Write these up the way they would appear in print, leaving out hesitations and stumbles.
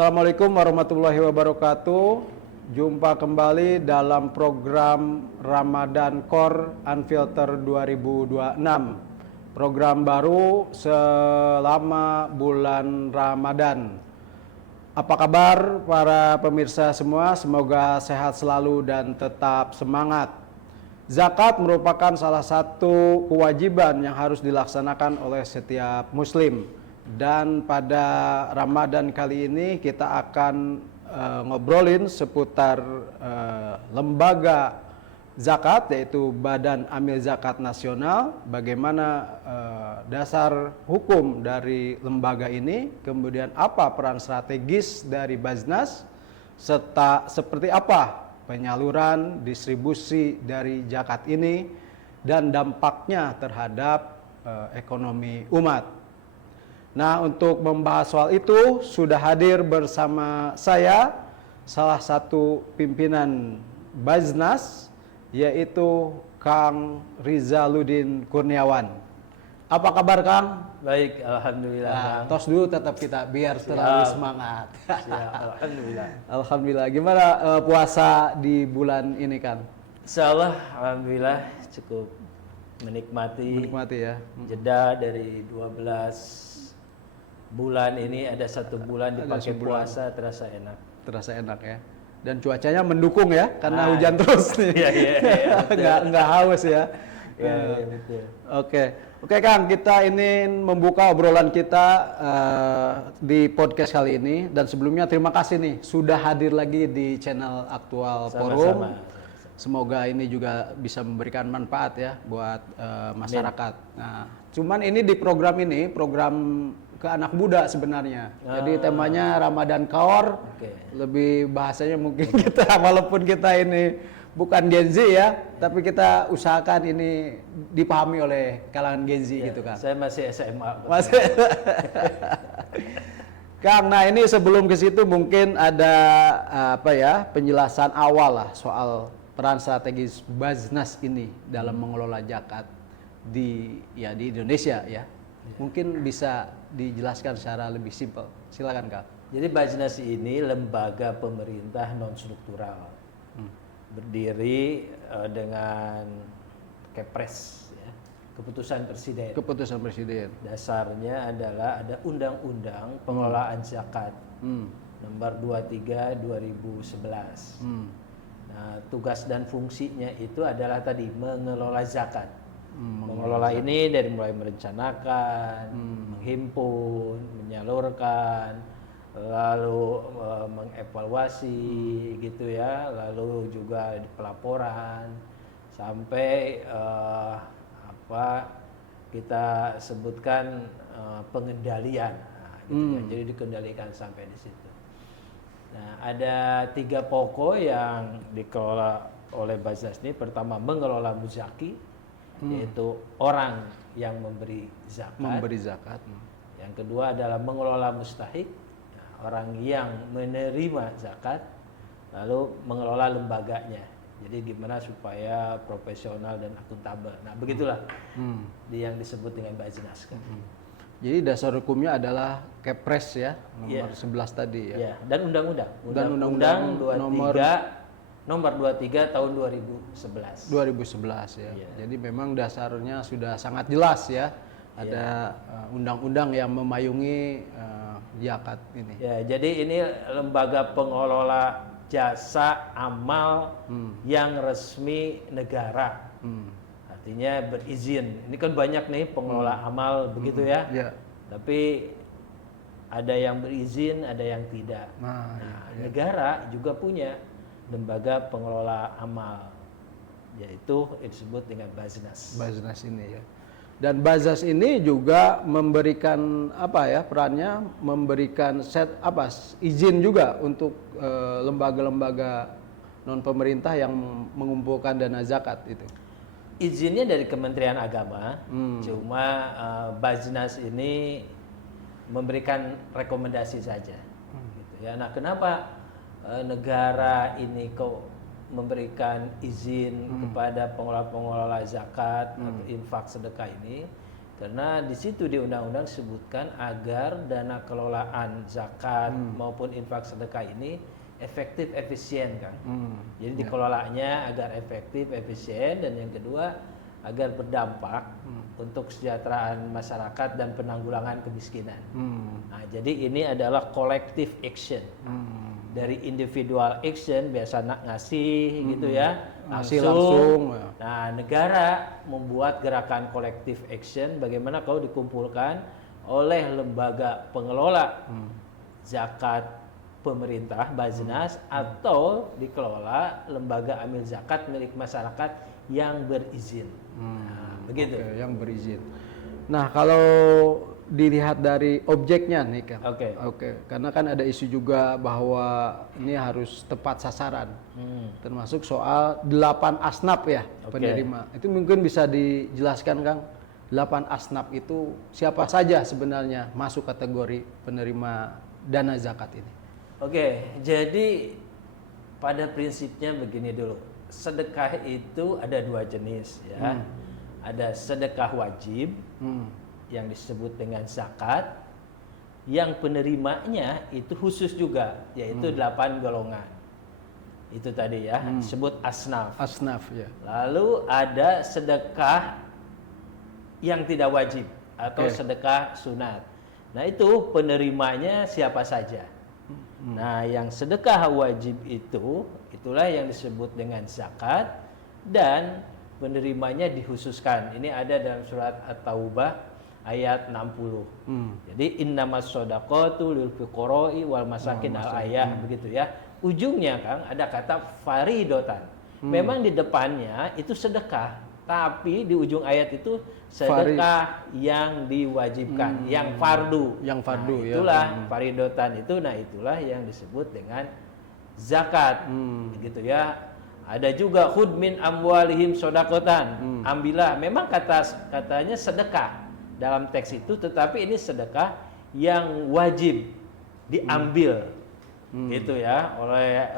Assalamualaikum warahmatullahi wabarakatuh. Jumpa kembali dalam program Ramadan Core Unfiltered 2026. Program baru selama bulan Ramadan. Apa kabar para pemirsa semua? Semoga sehat selalu dan tetap semangat. Zakat merupakan salah satu kewajiban yang harus dilaksanakan oleh setiap muslim. Dan pada Ramadan kali ini kita akan ngobrolin seputar lembaga zakat, yaitu Badan Amil Zakat Nasional, bagaimana dasar hukum dari lembaga ini, kemudian apa peran strategis dari Baznas, serta seperti apa penyaluran distribusi dari zakat ini dan dampaknya terhadap ekonomi umat. Nah, untuk membahas soal itu sudah hadir bersama saya salah satu pimpinan Baznas, yaitu Kang Rizaluddin Kurniawan. Apa kabar, Kang? Baik, alhamdulillah. Nah, tos dulu tetap kita biar terlalu semangat. Siap, alhamdulillah. Alhamdulillah. Gimana puasa di bulan ini, Kang? Insyaallah, alhamdulillah cukup menikmati Ya. jeda dari 12 bulan ini, ada 1 bulan dipakai puasa, terasa enak. Terasa enak ya. Dan cuacanya mendukung ya, karena hujan terus nih. Iya. Nggak haus ya. Iya, betul. Oke Kang, kita ini membuka obrolan kita di podcast kali ini. Dan sebelumnya terima kasih nih sudah hadir lagi di channel Aktual Forum. Semoga ini juga bisa memberikan manfaat ya buat masyarakat. Nah, cuman ini di program ini, program ke anak muda sebenarnya. Jadi temanya Ramadan Core. Lebih bahasanya mungkin kita, walaupun kita ini bukan Gen Z ya, tapi kita usahakan ini dipahami oleh kalangan Gen Z gitu kan. Saya masih SMA. Masih. Kang, nah ini sebelum ke situ mungkin ada penjelasan awal lah soal peran strategis Baznas ini dalam mengelola zakat di Indonesia ya. Mungkin bisa dijelaskan secara lebih simpel. Silakan, Kang. Jadi Baznas ini lembaga pemerintah non struktural. Berdiri dengan Kepres ya, keputusan presiden. Keputusan presiden. Dasarnya adalah ada Undang-Undang Pengelolaan Zakat nomor 23 2011. Nah, tugas dan fungsinya itu adalah tadi mengelola zakat. Mengelola ini dari mulai merencanakan, menghimpun, menyalurkan, lalu mengevaluasi gitu ya, lalu juga pelaporan sampai kita sebutkan pengendalian, gitu ya. Jadi dikendalikan sampai di situ. Nah, ada 3 pokok yang dikelola oleh Baznas ini. Pertama, mengelola muzaki, yaitu orang yang memberi zakat. Yang kedua adalah mengelola mustahik, orang yang menerima zakat, lalu mengelola lembaganya. Jadi gimana supaya profesional dan akuntabel. Nah, begitulah yang disebut dengan Baznas. Jadi dasar hukumnya adalah Kepres ya, nomor 11 tadi ya. Ya, dan undang-undang. Undang-undang nomor 23 tahun 2011. 2011 ya. Jadi memang dasarnya sudah sangat jelas ya. Ada undang-undang yang memayungi zakat ini. Ya, jadi ini lembaga pengelola jasa amal yang resmi negara. Artinya berizin. Ini kan banyak nih pengelola amal begitu ya. Tapi ada yang berizin, ada yang tidak. Negara juga punya lembaga pengelola amal, yaitu disebut dengan Baznas. Baznas ini ya. Dan Baznas ini juga memberikan perannya memberikan izin juga untuk lembaga-lembaga non pemerintah yang mengumpulkan dana zakat itu. Izinnya dari Kementerian Agama, cuma Baznas ini memberikan rekomendasi saja. Gitu ya. Nah, kenapa negara ini kok memberikan izin kepada pengelola-pengelola zakat atau infak sedekah ini? Karena di situ di undang-undang disebutkan agar dana kelolaan zakat maupun infak sedekah ini efektif efisien kan. Jadi dikelolanya agar efektif efisien, dan yang kedua agar berdampak untuk kesejahteraan masyarakat dan penanggulangan kemiskinan. Nah, jadi ini adalah collective action. Dari individual action biasa nak ngasih gitu ya, Ngasih langsung. Nah, negara membuat gerakan collective action, bagaimana kalau dikumpulkan oleh lembaga pengelola zakat pemerintah, Baznas, atau dikelola lembaga amil zakat milik masyarakat yang berizin. Nah, begitu. Oke, yang berizin. Nah, kalau dilihat dari objeknya nih kan. Oke. Karena kan ada isu juga bahwa ini harus tepat sasaran. Termasuk soal 8 asnaf ya penerima. Itu mungkin bisa dijelaskan Kang. 8 asnaf itu siapa saja sebenarnya masuk kategori penerima dana zakat ini? Oke, jadi pada prinsipnya begini dulu. Sedekah itu ada 2 jenis ya. Ada sedekah wajib yang disebut dengan zakat, yang penerimanya itu khusus juga, yaitu 8 golongan. Itu tadi ya, disebut asnaf. Asnaf ya. Lalu ada sedekah yang tidak wajib atau sedekah sunat. Nah, itu penerimanya siapa saja. Nah, yang sedekah wajib itulah yang disebut dengan zakat, dan penerimanya dikhususkan. Ini ada dalam surat At-Taubah ayat 60. Jadi innamas shadaqatu lil fuqara'i wal masakin al-ayah, begitu ya. Ujungnya Kang ada kata faridotan. Memang di depannya itu sedekah, tapi di ujung ayat itu sedekah yang diwajibkan, yang fardu. Yang fardu nah, itulah faridotan itu, nah itulah yang disebut dengan zakat. Begitu ya. Ada juga khud min amwalihim sodakotan, ambillah. Memang katanya sedekah dalam teks itu, tetapi ini sedekah yang wajib diambil, gitu ya, oleh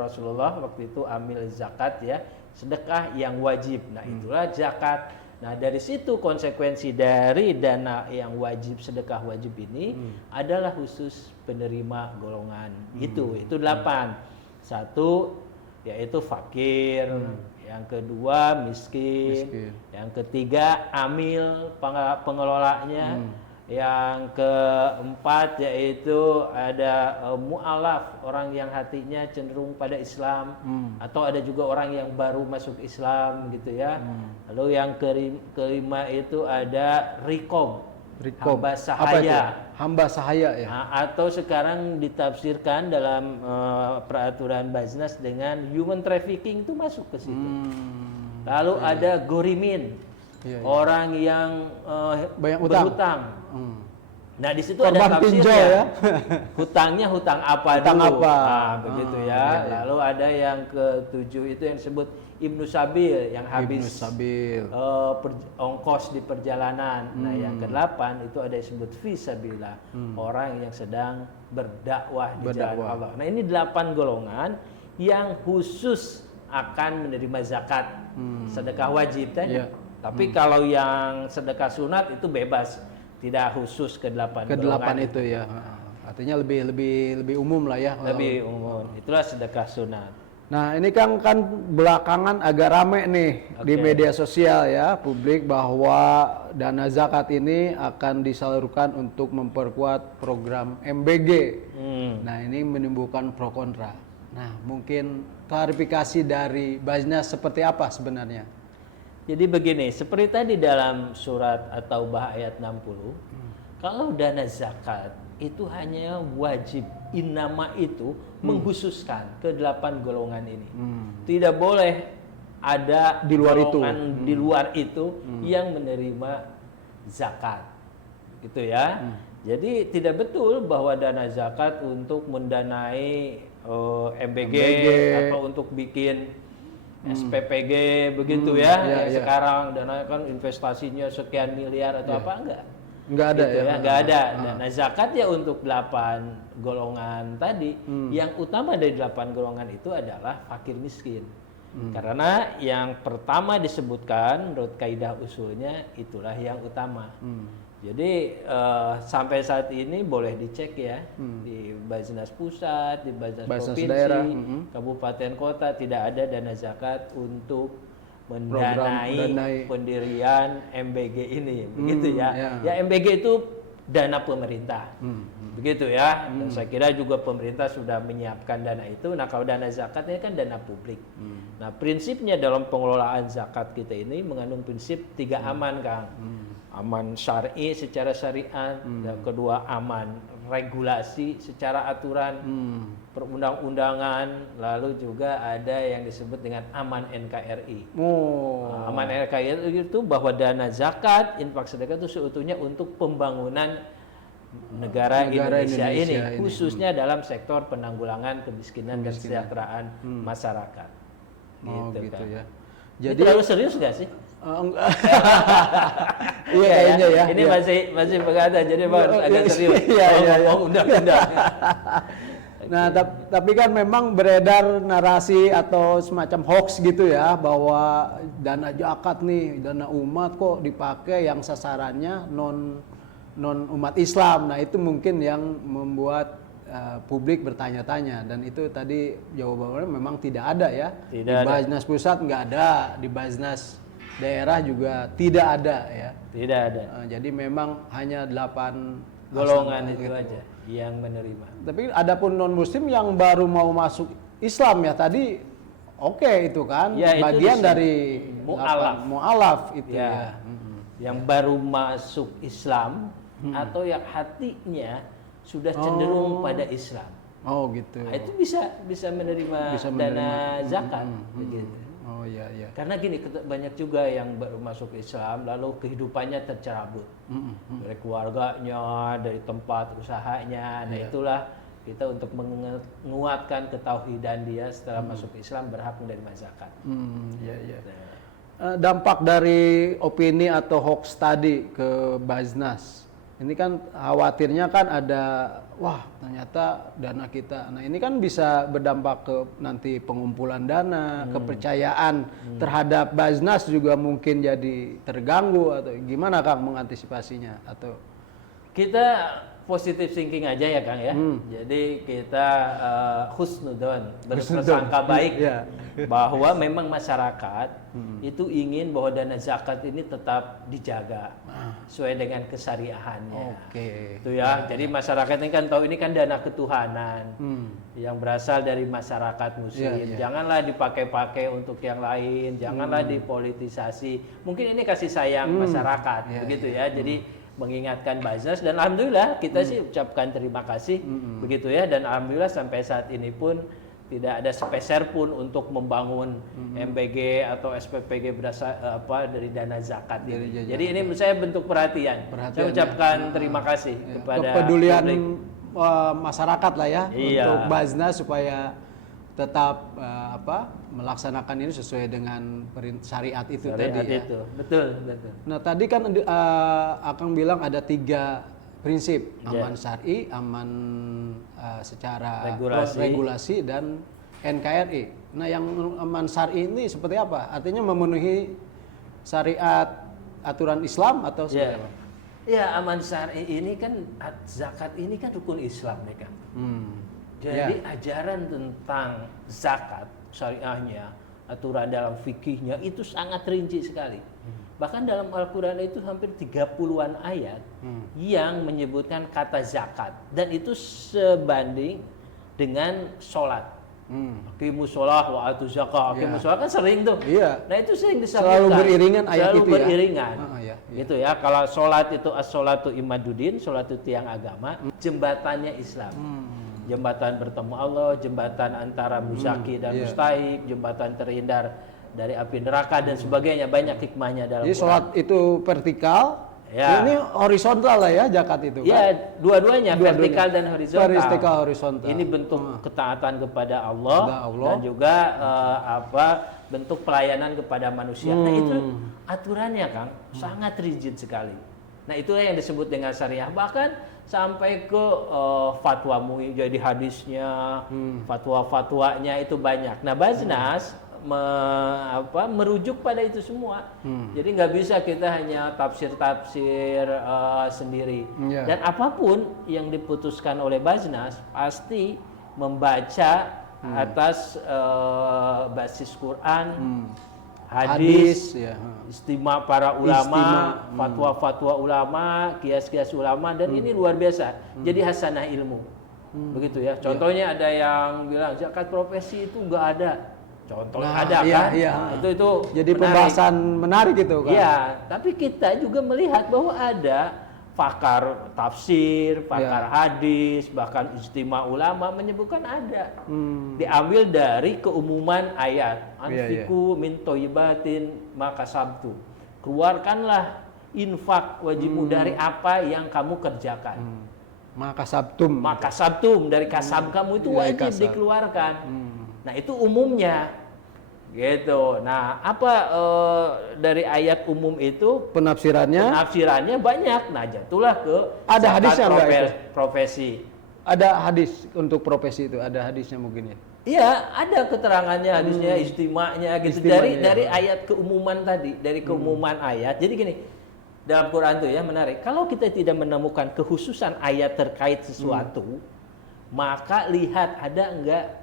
Rasulullah waktu itu ambil zakat ya, sedekah yang wajib. Nah, itulah zakat. Nah, dari situ konsekuensi dari dana yang wajib, sedekah wajib ini adalah khusus penerima golongan itu 8. Satu yaitu fakir, yang kedua miskin, yang ketiga amil pengelolanya, yang keempat yaitu ada mu'alaf, orang yang hatinya cenderung pada Islam, atau ada juga orang yang baru masuk Islam gitu ya. Lalu yang kelima itu ada rikob, hamba sahaya. Hamba sahaya ya. Nah, atau sekarang ditafsirkan dalam peraturan Baznas dengan human trafficking itu masuk ke situ. Lalu ada gorimin, orang yang banyak berhutang. Nah, di situ Korban ada tafsirnya. pinjol ya. Hutangnya hutang apa hutang dulu? apa? Nah, begitu ya. Lalu ada yang ke-7 itu yang disebut Ibnu Sabil, yang habis ongkos di perjalanan. Nah, yang ke-8 itu ada yang disebut fisabilillah, orang yang sedang berdakwah di jalan Allah. Nah, ini 8 golongan yang khusus akan menerima zakat, sedekah wajib tadi. Tapi kalau yang sedekah sunat itu bebas, tidak khusus ke-8 golongan itu ya. Artinya lebih umum lah ya. Lebih umum. Itulah sedekah sunat. Nah, ini kan belakangan agak rame nih di media sosial ya, publik, bahwa dana zakat ini akan disalurkan untuk memperkuat program MBG. Nah, ini menimbulkan pro kontra. Nah, mungkin klarifikasi dari Baznas seperti apa sebenarnya? Jadi begini, seperti tadi dalam surat At-Taubah ayat 60, kalau dana zakat itu hanya wajib, innama itu mengkhususkan ke 8 golongan ini. Tidak boleh ada di luar golongan di luar itu yang menerima zakat. Gitu ya. Jadi tidak betul bahwa dana zakat untuk mendanai MBG atau untuk bikin SPPG begitu ya. Sekarang dana kan investasinya sekian miliar atau apa, enggak ada gitu ya. Enggak ada. Dana zakat ya untuk 8 golongan tadi. Yang utama dari 8 golongan itu adalah fakir miskin. Karena yang pertama disebutkan menurut kaidah usulnya itulah yang utama. Jadi sampai saat ini boleh dicek ya di Baznas pusat, di Baznas provinsi, daerah, kabupaten kota tidak ada dana zakat untuk mendanai pendirian MBG ini, begitu ya. Ya MBG itu dana pemerintah, begitu ya. Dan saya kira juga pemerintah sudah menyiapkan dana itu. Nah kalau dana zakat ini kan dana publik. Nah prinsipnya dalam pengelolaan zakat kita ini mengandung prinsip 3 aman, Kang. Aman syar'i secara syariat, dan kedua aman regulasi secara aturan perundang-undangan, lalu juga ada yang disebut dengan aman NKRI. Nah, aman NKRI itu bahwa dana zakat, infak sedekah itu seutuhnya untuk pembangunan negara Indonesia ini, khususnya dalam sektor penanggulangan kemiskinan dan kesejahteraan masyarakat. Gitu kan. ya. Jadi terlalu serius nggak sih? Iya kayaknya ya. Ini masih begadang, jadi agak serius. Ngomong undang-undang. Nah, tapi kan memang beredar narasi atau semacam hoax gitu ya, bahwa dana zakat nih, dana umat kok dipakai yang sasarannya non umat Islam. Nah, itu mungkin yang membuat publik bertanya-tanya, dan itu tadi jawabannya memang tidak ada ya. Di Baznas pusat nggak ada, di Baznas daerah juga tidak ada ya. Tidak ada. Jadi memang hanya 8 golongan itu aja yang menerima. Tapi adapun non muslim yang baru mau masuk Islam ya tadi oke itu kan ya, bagian itu dari mu'alaf itu ya. Yang baru masuk Islam atau yang hatinya sudah cenderung pada Islam. Oh gitu. Nah, itu bisa menerima dana zakat begitu. Oh iya iya. Karena gini, banyak juga yang baru masuk Islam lalu kehidupannya tercerabut dari keluarganya, dari tempat usahanya. Nah itulah kita untuk menguatkan ketauhidan dia setelah masuk Islam berhak menerima zakat. Iya iya. Dampak dari opini atau hoax tadi ke Baznas, ini kan khawatirnya kan ada, wah ternyata dana kita, nah ini kan bisa berdampak ke nanti pengumpulan dana, kepercayaan terhadap Baznas juga mungkin jadi terganggu, atau gimana Kang mengantisipasinya? Atau kita positive thinking aja ya Kang ya. Jadi kita husnudon, berprasangka baik bahwa memang masyarakat itu ingin bahwa dana zakat ini tetap dijaga sesuai dengan kesariahannya. Itu ya. Jadi masyarakat ini kan tahu ini kan dana ketuhanan yang berasal dari masyarakat muslim. Janganlah dipakai-pakai untuk yang lain, janganlah dipolitisasi. Mungkin ini kasih sayang masyarakat, begitu ya. Jadi mengingatkan Baznas, dan alhamdulillah kita sih ucapkan terima kasih begitu ya, dan alhamdulillah sampai saat ini pun tidak ada sepeser pun untuk membangun MBG atau SPPG berasal dari dana zakat ini. Jadi ini menurut saya bentuk perhatian. Saya ucapkan terima kasih kepada kepedulian masyarakat lah ya untuk Baznas supaya tetap melaksanakan ini sesuai dengan syariat itu tadi ya. Betul. Nah tadi kan Akang bilang ada 3 prinsip, aman syar'i, aman secara regulasi dan NKRI. Nah yang aman syar'i ini seperti apa? Artinya memenuhi syariat aturan Islam atau seperti apa? Ya, aman syar'i ini kan, zakat ini kan rukun Islam nih Kang. Jadi ajaran tentang zakat syariahnya, aturan dalam fikihnya itu sangat rinci sekali. Bahkan dalam Al-Quran itu hampir 30-an ayat yang menyebutkan kata zakat, dan itu sebanding dengan sholat. Aqimus sholah wa atu zakah. Aqimus sholah kan sering tuh. Nah itu sering disebutkan. Selalu beriringan ayat itu beriringan. Gitu ya. Kalau sholat itu as-sholatu imaduddin, sholat itu tiang agama, jembatannya Islam. Jembatan bertemu Allah, jembatan antara muzaki dan mustahik, jembatan terhindar dari api neraka dan sebagainya. Banyak hikmahnya dalam Jadi sholat itu vertikal, ini horizontal lah ya zakat itu kan? Ya, dua-duanya vertikal dan horizontal. Ini bentuk ketaatan kepada Allah dan juga bentuk pelayanan kepada manusia. Nah itu aturannya Kang sangat rigid sekali. Nah itulah yang disebut dengan syariah. Bahkan sampai ke fatwa MUI jadi hadisnya, fatwa-fatwanya itu banyak. Nah Baznas merujuk pada itu semua. Jadi nggak bisa kita hanya tafsir-tafsir sendiri. Dan apapun yang diputuskan oleh Baznas pasti membaca atas basis Quran, hadis, istimewa para ulama, fatwa-fatwa ulama, kias-kias ulama, dan ini luar biasa. Jadi hasanah ilmu. Begitu ya. Contohnya ada yang bilang zakat profesi itu nggak ada. Contohnya ada kan? Itu jadi menarik. Pembahasan menarik itu kan. Iya, tapi kita juga melihat bahwa ada pakar tafsir, pakar hadis, bahkan ijtima ulama menyebutkan ada. Diambil dari keumuman ayat. Anfiku min thayyibatin maka sabtu. Keluarkanlah infak wajibmu dari apa yang kamu kerjakan. Maka sabtum dari kasab kamu itu wajib dikeluarkan. Nah itu umumnya, gitu. Nah apa dari ayat umum itu? Penafsirannya banyak. Nah jatuhlah ke ada hadisnya profesi. Ada hadis untuk profesi itu, ada hadisnya mungkin ya? Iya, ada keterangannya hadisnya, istimanya gitu. Dari ayat keumuman tadi, dari keumuman ayat. Jadi gini. Dalam Quran itu ya menarik. Kalau kita tidak menemukan kekhususan ayat terkait sesuatu, maka lihat ada enggak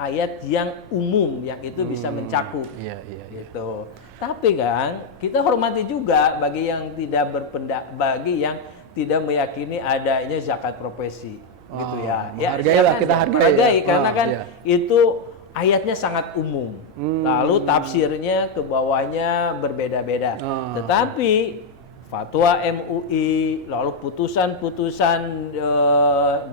ayat yang umum yang itu bisa mencakup. Gitu. Tapi kan kita hormati juga bagi yang tidak bagi yang tidak meyakini adanya zakat profesi, gitu ya. Kita hargai karena kan itu ayatnya sangat umum. Lalu tafsirnya ke bawahnya berbeda-beda. Tetapi fatwa MUI, lalu putusan-putusan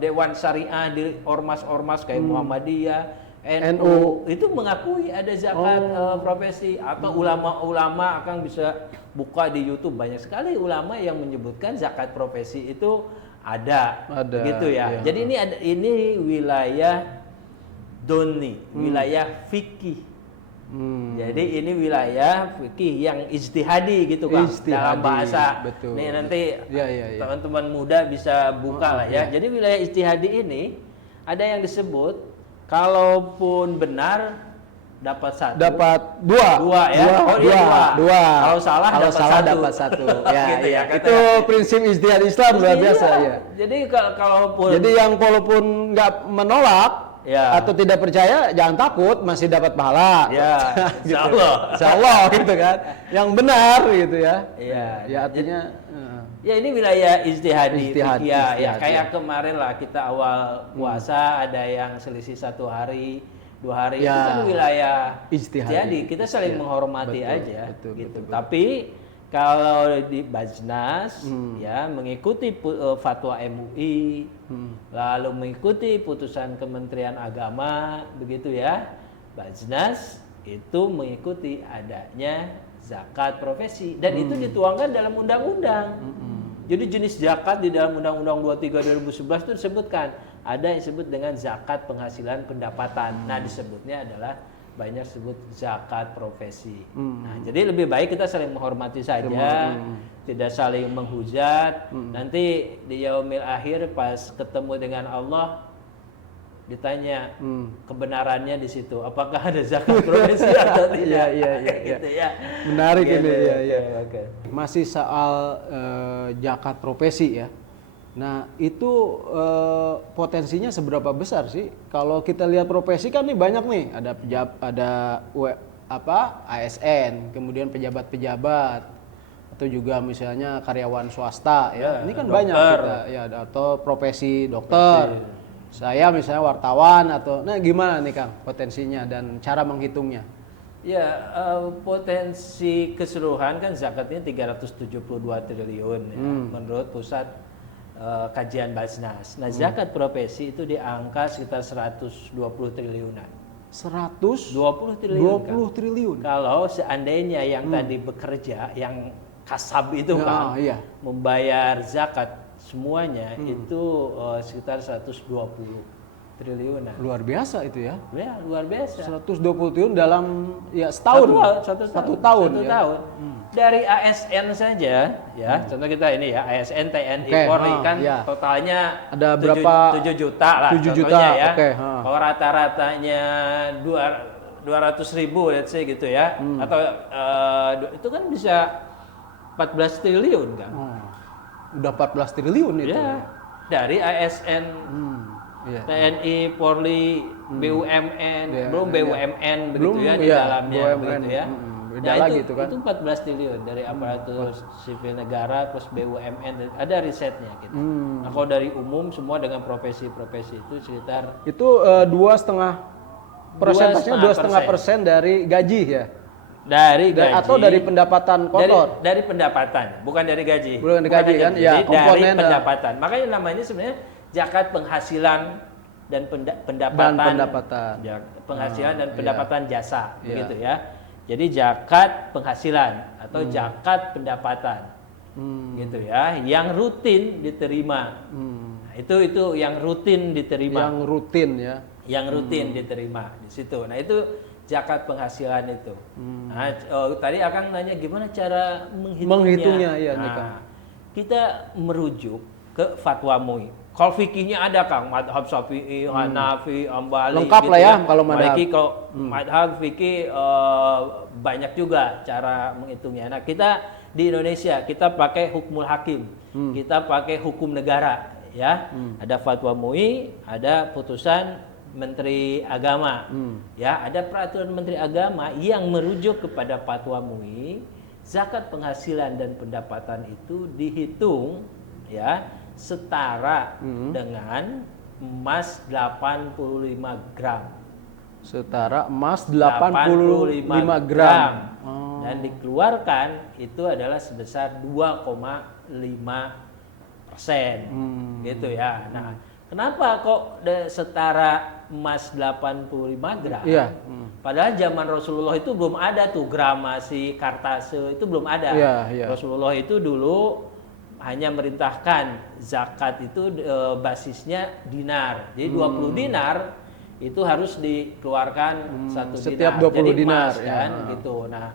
Dewan Syariah di ormas-ormas kayak Muhammadiyah, NU itu mengakui ada zakat profesi. Atau ulama-ulama akan bisa buka di YouTube, banyak sekali ulama yang menyebutkan zakat profesi itu ada gitu ya. Jadi ini wilayah doni, wilayah fikih. Jadi ini wilayah fikih yang ijtihadi gitu Kang, dalam bahasa. Betul. Nih nanti teman-teman muda bisa buka lah ya. Jadi wilayah ijtihadi ini ada yang disebut kalaupun benar dapat satu. Dapat dua ya. Dua. Kalau salah dapat satu. Gitu ya. Itu prinsip ijtihad Islam luar biasa ya. Jadi yang walaupun nggak menolak atau tidak percaya, jangan takut, masih dapat pahala. Insya Allah gitu kan. Yang benar gitu ya. Ya artinya. Ya ini wilayah ijtihadi. Kayak kemarin lah kita awal puasa ada yang selisih 1 hari, 2 hari. Itu kan wilayah ijtihadi. Kita saling menghormati aja. Betul. Tapi kalau di Baznas ya mengikuti fatwa MUI, lalu mengikuti putusan Kementerian Agama, begitu ya. Baznas itu mengikuti adanya zakat profesi dan itu dituangkan dalam undang-undang. Jadi jenis zakat di dalam Undang-Undang 23 2011 itu disebutkan, ada yang disebut dengan zakat penghasilan pendapatan. Nah, disebutnya adalah banyak sebut zakat profesi. Nah, jadi lebih baik kita saling menghormati saja, tidak saling menghujat. Nanti di yaumil akhir pas ketemu dengan Allah ditanya kebenarannya di situ, apakah ada zakat profesi atau tidak? Gitu ya. Menarik ini ya. Masih soal zakat profesi ya. Nah itu potensinya seberapa besar sih? Kalau kita lihat profesi kan nih banyak nih, ada ASN, kemudian pejabat-pejabat, atau juga misalnya karyawan swasta ya. Ini kan dokter. Banyak kita ya, atau profesi dokter. Saya misalnya wartawan atau, nah gimana nih Kang potensinya dan cara menghitungnya? Ya potensi keseluruhan kan zakatnya 372 triliun ya, menurut pusat kajian Baznas. Nah zakat profesi itu di angka sekitar 120 triliunan. 120 triliun. Kalau seandainya yang tadi bekerja, yang kasab itu membayar zakat semuanya itu sekitar 120 triliunan. Luar biasa itu ya? Ya, luar biasa. 120 triliun dalam setahun. Satu tahun. Dari ASN saja ya, contoh kita ini ya, ASN TNI Polri kan totalnya ada berapa? 7 juta lah 7 contohnya juta, ya. Kalau rata-ratanya 200.000 let's say gitu ya, atau itu kan bisa 14 triliun kan. Udah 14 triliun itu. Ya, dari ASN, Iya. TNI, Polri, BUMN, belum BUMN begitu ya di iya, dalamnya BUMN. begitu ya. Beda lagi itu kan. Itu 14 triliun dari aparatur sipil negara plus BUMN, ada risetnya gitu. Nah, kalau dari umum semua dengan profesi-profesi itu sekitar Itu 2,5%, 2,5% dari gaji ya. dari gaji Atau dari pendapatan kotor. dari pendapatan, bukan dari gaji. Bukan dari gaji kan? Jadi Ya, dari komponen, pendapatan. Makanya namanya sebenarnya zakat penghasilan dan pendapatan. pendapatan. Penghasilan dan iya. pendapatan jasa, Iya. begitu ya. Jadi zakat penghasilan atau zakat pendapatan, gitu ya, yang rutin diterima. Nah, itu yang rutin diterima. Yang rutin ya. Yang rutin diterima di situ. Nah, itu zakat penghasilan itu. Nah, tadi Akang nanya gimana cara menghitungnya. Iya, Nah, kita merujuk ke fatwa MUI. Kalau fikihnya ada Kang, madhab Syafi'i, Hanafi, Ambali. Lengkap gitu lah ya kalau madhab. Maliki, kalau madhab fikih banyak juga cara menghitungnya. Nah, kita di Indonesia kita pakai hukmul hakim, kita pakai hukum negara, ya. Ada fatwa MUI, ada putusan Menteri Agama, ya. Ada peraturan Menteri Agama yang merujuk kepada fatwa MUI. Zakat penghasilan dan pendapatan itu dihitung, ya, setara dengan emas 85 gram. Setara emas 85 gram. Dan dikeluarkan itu adalah sebesar 2,5%. Gitu ya. Nah, kenapa kok setara emas 85 gram? Iya. Padahal zaman Rasulullah itu belum ada tuh gramasi, kartase, itu belum ada. Iya. Rasulullah itu dulu hanya merintahkan zakat itu basisnya dinar. Jadi 20 dinar itu harus dikeluarkan satu setiap dinar. 20 Jadi dinar emas, ya. kan gitu. Nah,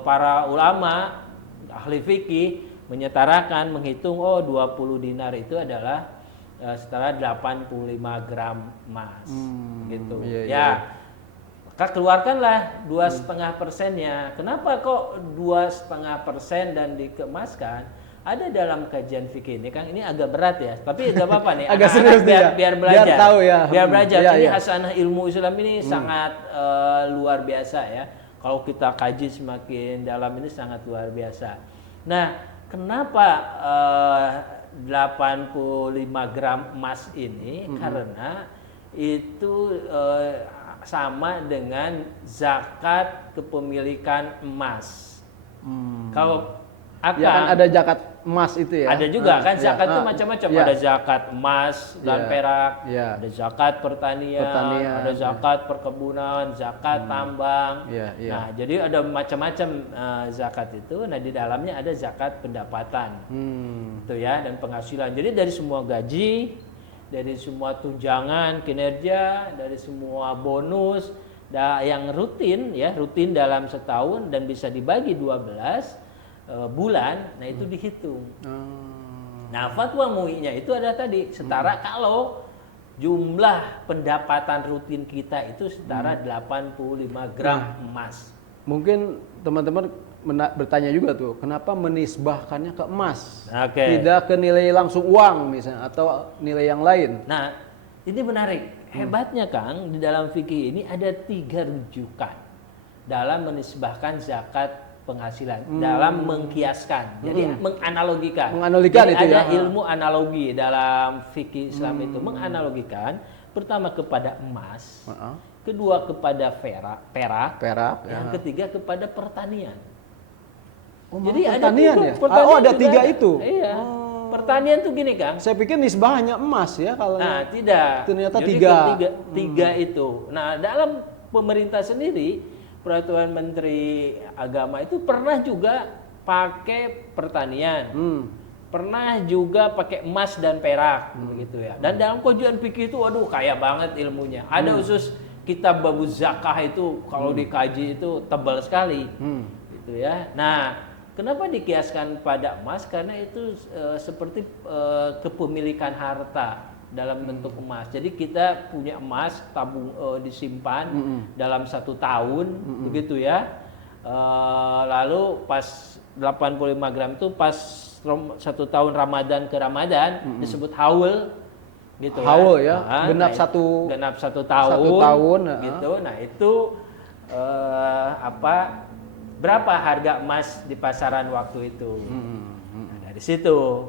para ulama ahli fikih menyetarakan menghitung 20 dinar itu adalah setara 85 gram emas. Gitu. Iya. Maka keluarkanlah 2,5%-nya. Kenapa kok 2,5% dan dikemaskan? Ada dalam kajian fikih ini, Kang. Ini agak berat ya, tapi nggak apa-apa nih. Agak Anak-anak serius biar belajar. Biar tahu ya. Biar belajar. Iya, Ini iya. hasanah ilmu Islam ini sangat luar biasa ya. Kalau kita kaji semakin dalam ini sangat luar biasa. Nah, kenapa 85 gram emas ini? Karena itu sama dengan zakat kepemilikan emas. Kalau Ya kan ada zakat emas itu ya. ada juga kan zakat iya. itu macam-macam. Iya. Ada zakat emas dan Iya. perak, Iya. ada zakat pertanian, ada zakat perkebunan, zakat tambang. Iya, iya. Nah, jadi ada macam-macam zakat itu. Nah, di dalamnya ada zakat pendapatan. Itu ya, dan penghasilan. Jadi dari semua gaji, dari semua tunjangan kinerja, dari semua bonus yang rutin ya, rutin dalam setahun dan bisa dibagi 12 bulan, nah itu dihitung. Nah, fatwa MUI-nya itu ada tadi setara kalau jumlah pendapatan rutin kita itu setara 85 gram emas. Mungkin teman-teman bertanya juga tuh, kenapa menisbahkannya ke emas? Oke. Tidak ke nilai langsung uang misalnya atau nilai yang lain. Nah, ini menarik. Hebatnya Kang, di dalam fikih ini ada 3 rujukan dalam menisbahkan zakat penghasilan, dalam mengkiaskan. Jadi menganalogikan. Menganalogikan Jadi itu ada ya. ilmu analogi dalam fikih Islam itu menganalogikan pertama kepada emas, kedua kepada perak, yang ketiga kepada pertanian. Jadi pertanian ada ya? pertanian Ada juga 3 itu. Iya. Pertanian tuh gini Kang. Saya pikir nisbah hanya emas ya kalau. Nah, tidak. Ternyata Jadi 3. tiga itu. Nah, dalam pemerintah sendiri, peraturan Menteri Agama itu pernah juga pakai pertanian. Pernah juga pakai emas dan perak begitu ya. Dan dalam kajian fikih itu waduh kaya banget ilmunya. Ada khusus kitab Babuz Zakah itu kalau dikaji itu tebal sekali. Gitu ya. Nah, kenapa dikiaskan pada emas? Karena itu seperti kepemilikan harta. dalam bentuk emas. Jadi kita punya emas tabung disimpan dalam 1 tahun, begitu ya. Lalu pas 85 gram itu pas 1 tahun Ramadan ke Ramadan disebut haul, gitu. Haul ya, genap 1 tahun, gitu. Nah itu berapa harga emas di pasaran waktu itu? Nah, dari situ.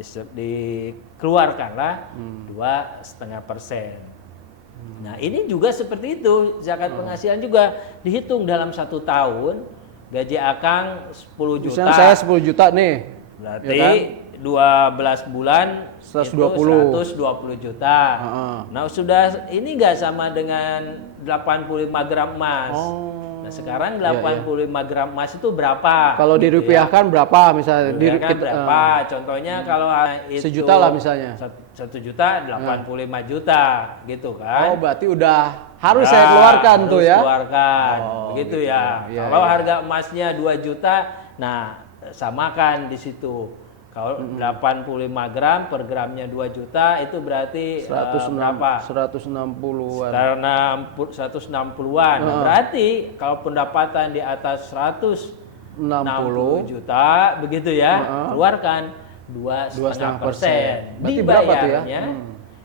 Dikeluarkanlah 2,5%. Nah ini juga seperti itu, zakat penghasilan juga dihitung dalam 1 tahun. Gaji akang 10 juta. Misalnya saya 10 juta nih, berarti ya kan? 12 bulan 120 juta. Nah sudah ini nggak sama dengan 85 gram emas. Nah sekarang 85 gram emas itu berapa? Kalau gitu dirupiahkan berapa misalnya? Dirupiahkan berapa? Contohnya kalau itu 1 juta lah misalnya. 1 juta 85 juta gitu kan. Oh berarti udah harus saya keluarkan tuh ya? Keluarkan, begitu gitu ya. Kalau harga emasnya 2 juta, nah samakan di situ. Kalau 85 gram per gramnya 2 juta itu berarti berapa? 160-an. Karena 160-an. Nah, berarti kalau pendapatan di atas 160 juta begitu ya, keluarkan 2,5%. Berarti berapa tuh ya?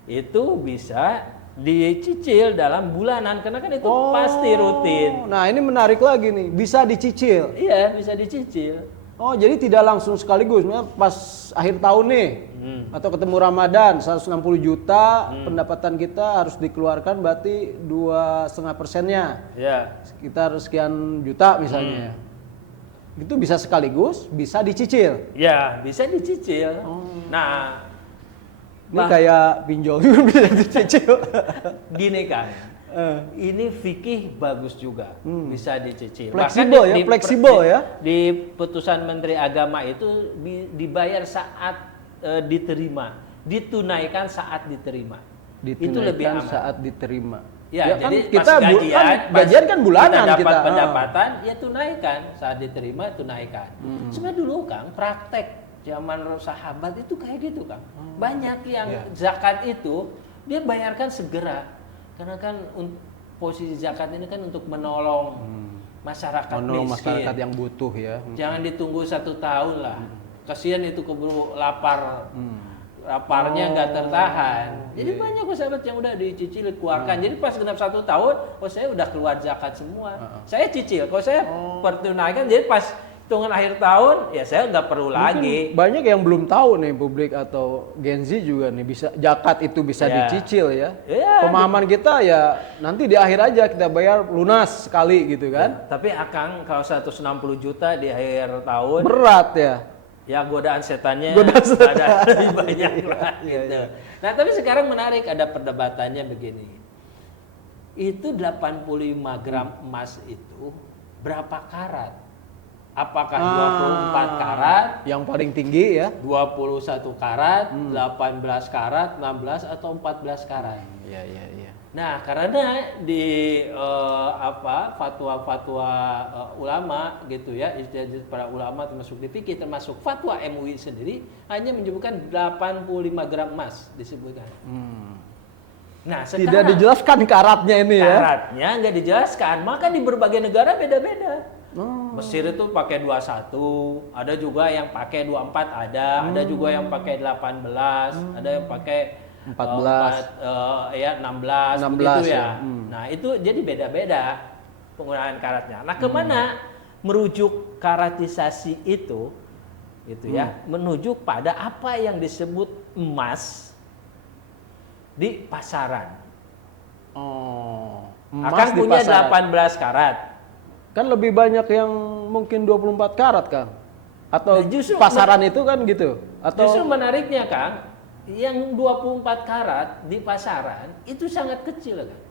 Itu bisa dicicil dalam bulanan karena kan itu pasti rutin. Nah, ini menarik lagi nih, bisa dicicil. Iya, bisa dicicil. Oh, jadi tidak langsung sekaligus, pas akhir tahun nih, atau ketemu Ramadan, 160 juta pendapatan kita harus dikeluarkan, berarti 2,5%-nya, ya, sekitar sekian juta misalnya. Itu bisa sekaligus, bisa dicicil. Ya, bisa dicicil. Nah, ini kayak pinjol bisa dicicil. Gini kan. Ini fikih bagus juga, bisa dicicil. Fleksibel ya, fleksibel ya. Di putusan Menteri Agama itu dibayar saat diterima, ditunaikan saat diterima. Itu lebih aman. Saat diterima. Ya, kan jadi kita gajian kan bulanan kita dapat kita. Pendapatan, ya tunaikan saat diterima, tunaikan. Sebenarnya dulu Kang, praktek zaman sahabat itu kayak gitu Kang. Banyak yang zakat itu dia bayarkan segera. Karena kan posisi zakat ini kan untuk menolong masyarakat miskin. Masyarakat yang butuh ya. Jangan ditunggu 1 tahun lah. Kasihan itu keburu lapar. Laparnya nggak tertahan. Jadi banyak sahabat yang udah dicicil keluarkan. Jadi pas genap 1 tahun, saya udah keluar zakat semua. Saya cicil. Kalau saya pertunaikan, jadi pas hitungan akhir tahun, ya saya nggak perlu lagi. Banyak yang belum tahu nih publik atau Gen Z juga nih bisa zakat itu bisa dicicil ya. Pemahaman kita ya nanti di akhir aja kita bayar lunas sekali gitu kan. Tapi Akang kalau 160 juta di akhir tahun berat ya. Ya godaan setannya ada lebih banyak lah gitu. Nah tapi sekarang menarik ada perdebatannya begini. Itu 85 gram emas itu berapa karat? Apakah 24 karat? Yang paling tinggi ya? 21 karat, 18 karat, 16 atau 14 karat? Iya. Nah, karena di fatwa-fatwa ulama gitu ya, istilah para ulama termasuk di fikih, termasuk fatwa MUI sendiri hanya menyebutkan 85 gram emas disebutkan. Nah, sekarang tidak dijelaskan karatnya ini ya. Karatnya nggak dijelaskan, maka di berbagai negara beda-beda. Mesir itu pakai 21, ada juga yang pakai 24 ada juga yang pakai 18, ada yang pakai 14, 16 begitu ya. Nah, itu jadi beda-beda penggunaan karatnya. Nah, kemana merujuk karatisasi itu gitu ya? Menuju pada apa yang disebut emas di pasaran. Akan punya 18 karat. Kan lebih banyak yang mungkin 24 karat, Kang. Atau justru pasaran itu kan gitu. Atau justru menariknya, Kang, yang 24 karat di pasaran itu sangat kecil, Kang.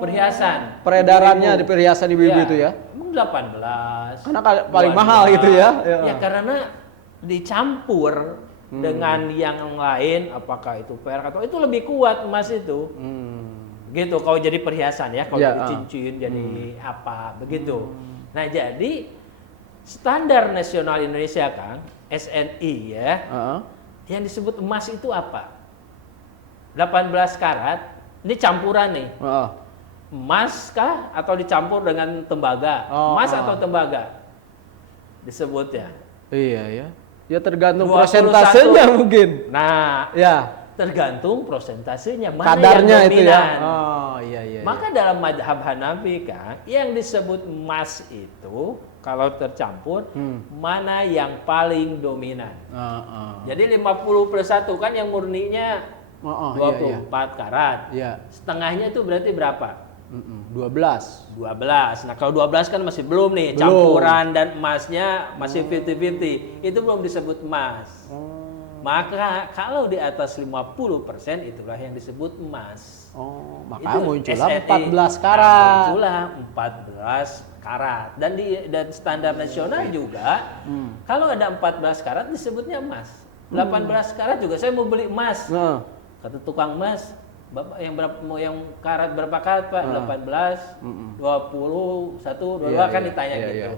Perhiasan. Peredarannya di perhiasan ibu-ibu itu ya. 18. Karena paling mahal gitu ya. Ya karena dicampur dengan yang lain, apakah itu perak atau itu lebih kuat emas itu. Gitu kalau jadi perhiasan ya, kalau jadi cincin jadi apa begitu. Nah, jadi standar nasional Indonesia kan SNI ya. Yang disebut emas itu apa? 18 karat, ini campuran nih. Oh. Emas kah atau dicampur dengan tembaga? Emas atau tembaga? Disebutnya. Iya ya. Ya tergantung 21. persentasenya mungkin. Nah, Ya. tergantung persentasenya mana Kadarnya yang itu dominan. ya. Oh iya iya. Maka dalam madhab Hanafi kan, yang disebut emas itu kalau tercampur, mana yang paling dominan. Jadi 50+1 kan yang murninya 24 karat. Iya. Setengahnya itu berarti berapa? 12. 12. Nah kalau 12 kan masih belum nih, Belum. campuran dan emasnya masih 50-50. Itu belum disebut emas. Maka kalau di atas 50% itulah yang disebut emas. Oh, makanya Itu muncullah SNI. 14 karat. Muncullah 14 karat. Dan standar nasional juga kalau ada 14 karat disebutnya emas. 18 karat juga saya mau beli emas. Kata tukang emas, Bapak yang berapa mau yang karat berapa karat, Pak? 18, 20, 1, 22 kan ditanya gitu. Iya.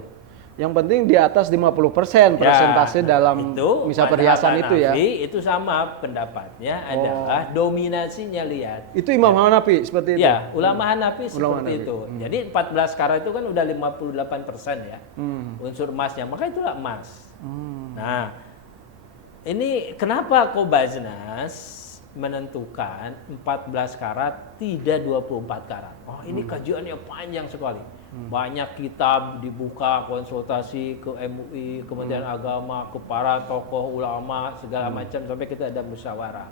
Yang penting di atas 50% persentase dalam itu, misal perhiasan itu ya. Itu sama pendapatnya adalah dominasinya lihat. Itu Imam Hanafi seperti itu. Ya, ulama Hanafi seperti Hanafi. itu. Jadi 14 karat itu kan udah 58% ya. Unsur emasnya, maka itulah emas. Nah, ini kenapa Qobaznas menentukan 14 karat tidak 24 karat. Oh, ini kajiannya panjang sekali. Banyak kitab dibuka, konsultasi ke MUI, Kementerian Agama, ke para tokoh ulama segala macam sampai kita ada musyawarah.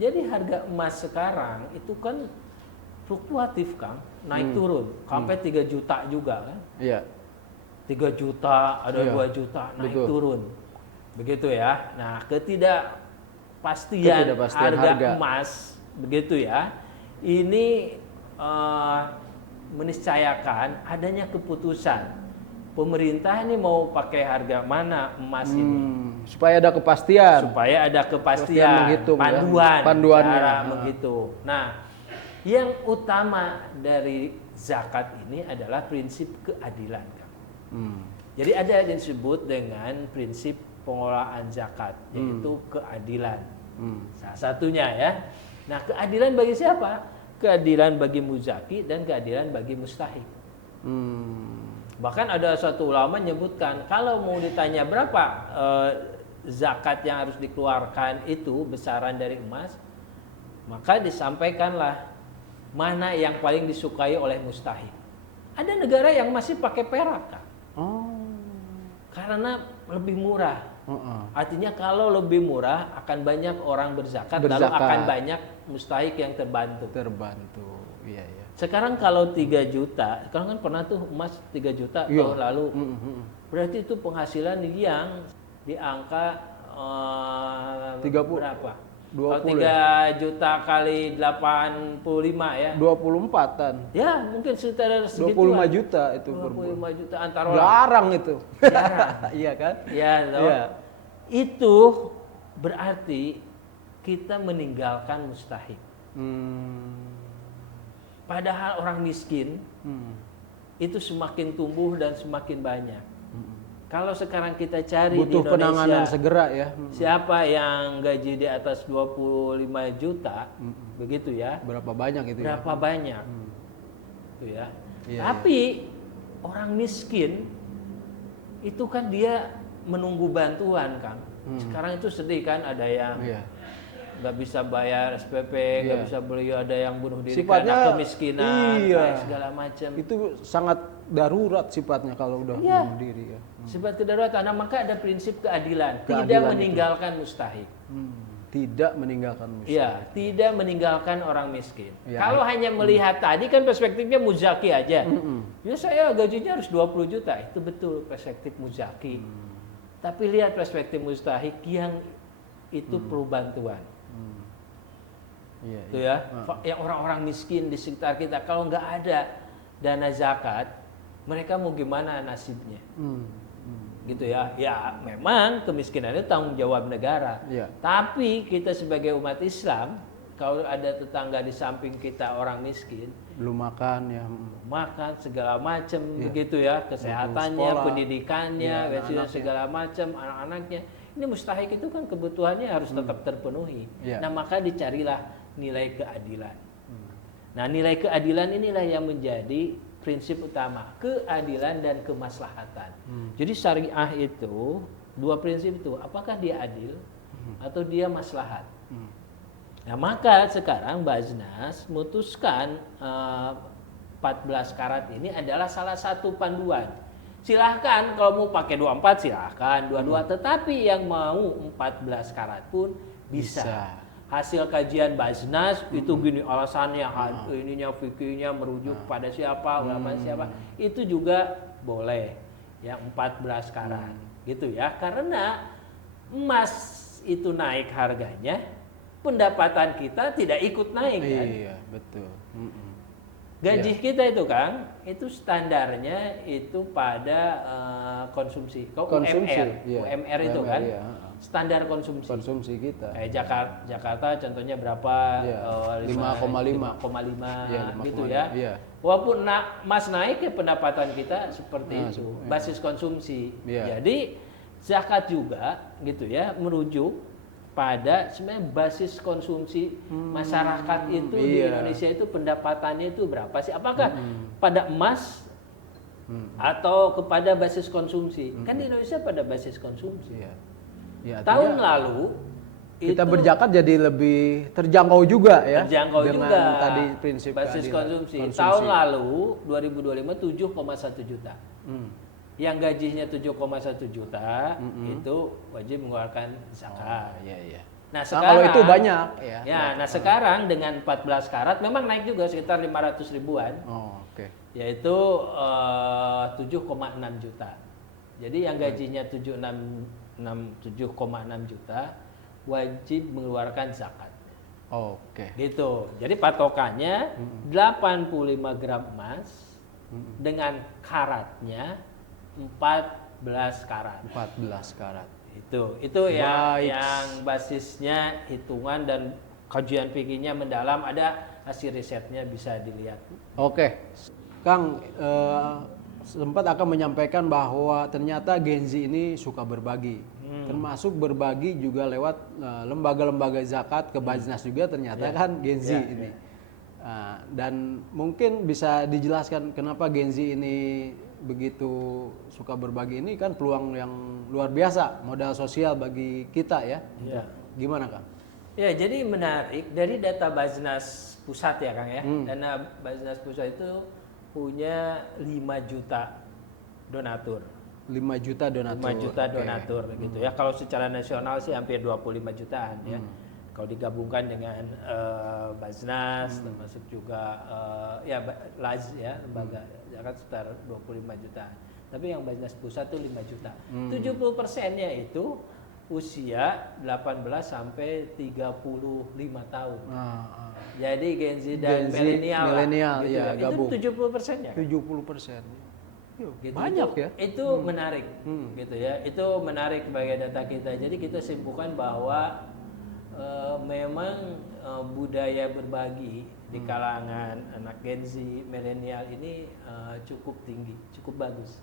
Jadi harga emas sekarang itu kan fluktuatif, Kang, naik turun sampai 3 juta juga kan. Iya. 3 juta, ada 2 juta naik turun. Begitu ya. Nah, ketidakpastian harga emas begitu ya. Ini meniscayakan adanya keputusan pemerintah ini mau pakai harga mana emas ini supaya ada kepastian, menghitung, panduan cara ya. menghitung. Nah, yang utama dari zakat ini adalah prinsip keadilan, Kang. Jadi ada yang disebut dengan prinsip pengelolaan zakat, yaitu keadilan. Salah satunya ya. Nah, keadilan bagi siapa? Keadilan bagi muzaki dan keadilan bagi mustahik. Bahkan ada satu ulama menyebutkan kalau mau ditanya berapa zakat yang harus dikeluarkan itu besaran dari emas, maka disampaikanlah mana yang paling disukai oleh mustahik. Ada negara yang masih pakai perak, Kak. Karena lebih murah. Artinya kalau lebih murah akan banyak orang berzakat. Lalu akan banyak mustahik yang terbantu. Iya, iya. Sekarang kalau 3 juta, sekarang kan pernah tuh emas 3 juta tahun lalu. Berarti itu penghasilan yang di angka 30 berapa? 20 kalau 3 juta kali 85 ya. 24-an. Ya, mungkin sekitar segitu. 25 juta itu 25 juta antara jarang itu. Jarang. Iya kan? Ya, Iya. Itu berarti kita meninggalkan mustahik. Padahal orang miskin itu semakin tumbuh dan semakin banyak. Kalau sekarang kita cari butuh di Indonesia, penanganan segera ya. Siapa yang gaji di atas 25 juta, begitu ya? Berapa banyak itu Berapa banyak? Itu ya. Iya, Tapi orang miskin itu kan dia menunggu bantuan, Kang. Sekarang itu sedih kan, ada yang nggak bisa bayar SPP, nggak bisa beli, ada yang bunuh diri karena kemiskinan, segala macam. Itu sangat darurat sifatnya kalau udah bunuh diri ya. Sifat kedaruratan. Nah, maka ada prinsip keadilan tidak meninggalkan mustahik. Tidak meninggalkan mustahik. Iya, tidak meninggalkan orang miskin. Kalau hanya melihat tadi kan perspektifnya muzaki aja. Ya saya gajinya harus 20 juta, itu betul perspektif muzaki. Tapi lihat perspektif mustahik yang itu perlu bantuan. Itu ya, yang orang-orang miskin di sekitar kita kalau nggak ada dana zakat, mereka mau gimana nasibnya? Gitu ya. Ya memang kemiskinan itu tanggung jawab negara. Tapi kita sebagai umat Islam, kalau ada tetangga di samping kita orang miskin, belum makan ya, makan segala macam begitu ya, kesehatannya, pendidikannya, segala macam, anak-anaknya. Ini mustahik itu kan kebutuhannya harus tetap terpenuhi. Nah, maka dicarilah nilai keadilan. Nah, nilai keadilan inilah yang menjadi prinsip utama, keadilan dan kemaslahatan. Jadi syariah itu dua prinsip itu, apakah dia adil atau dia maslahat. Nah, maka sekarang Basnas memutuskan 14 karat ini adalah salah satu panduan. Silahkan kalau mau pakai 24 silahkan, 22, tetapi yang mau 14 karat pun bisa. Hasil kajian Basnas itu gini alasannya, ininya fikihnya merujuk pada siapa, ulama siapa, itu juga boleh yang 14 karat gitu ya. Karena emas itu naik harganya, pendapatan kita tidak ikut naik kan? Iya, betul. Gaji kita itu Kang, itu standarnya itu pada konsumsi. UMR, iya. UMR itu kan, iya. standar konsumsi. Konsumsi kita. Kayak Jakarta contohnya berapa? Iya, 5,5 Iya, gitu 5,5. ya. Iya. Walaupun emas naik ya pendapatan kita seperti itu, basis konsumsi. Iya. Jadi zakat juga gitu ya merujuk pada sebenarnya basis konsumsi masyarakat itu di Indonesia itu pendapatannya itu berapa sih? Apakah pada emas atau kepada basis konsumsi? Kan di Indonesia pada basis konsumsi. Iya. Ya, Tahun lalu kita itu berzakat jadi lebih terjangkau juga ya. terjangkau dengan juga tadi prinsip basis keadilan. konsumsi. Tahun lalu 2025 7,1 juta. Yang gajinya 7,1 juta itu wajib mengeluarkan zakat. Iya. Nah, Kalau itu banyak ya. Ya, nah sekarang dengan 14 karat memang naik juga sekitar 500 ribuan. Oh, oke. Yaitu 7,6 juta. Jadi yang gajinya 7,6 juta wajib mengeluarkan zakat. Oke. Gitu. Jadi patokannya 85 gram emas dengan karatnya 14 karat. 14 karat. Itu yang basisnya hitungan dan kajian fikihnya mendalam, ada hasil risetnya bisa dilihat. Oke. Kang sempat akan menyampaikan bahwa ternyata Gen Z ini suka berbagi. Termasuk berbagi juga lewat lembaga-lembaga zakat ke Basnas juga ternyata kan Gen Z ini. Dan mungkin bisa dijelaskan kenapa Gen Z ini begitu suka berbagi, ini kan peluang yang luar biasa, modal sosial bagi kita ya. Gimana Kang? Ya, jadi menarik dari data Basnas Pusat ya Kang ya. Dana Basnas Pusat itu punya 5 juta donatur. 5 juta donatur. 5 juta donatur gitu ya. Kalau secara nasional sih hampir 25 jutaan ya. Kalau digabungkan dengan Basnas termasuk juga LAZ ya, lembaga zakat sekitar 25 jutaan. Tapi yang Basnas Pusat itu 5 juta. 70%-nya itu usia 18 sampai 35 tahun. Jadi Gen Z dan milenial gitu ya, gabung. Itu 70%-nya. 70%. Gitu. Banyak ya. Itu menarik gitu ya. Itu menarik sebagai data kita. Jadi kita simpulkan bahwa memang budaya berbagi di kalangan anak Gen Z, milenial ini cukup tinggi, cukup bagus.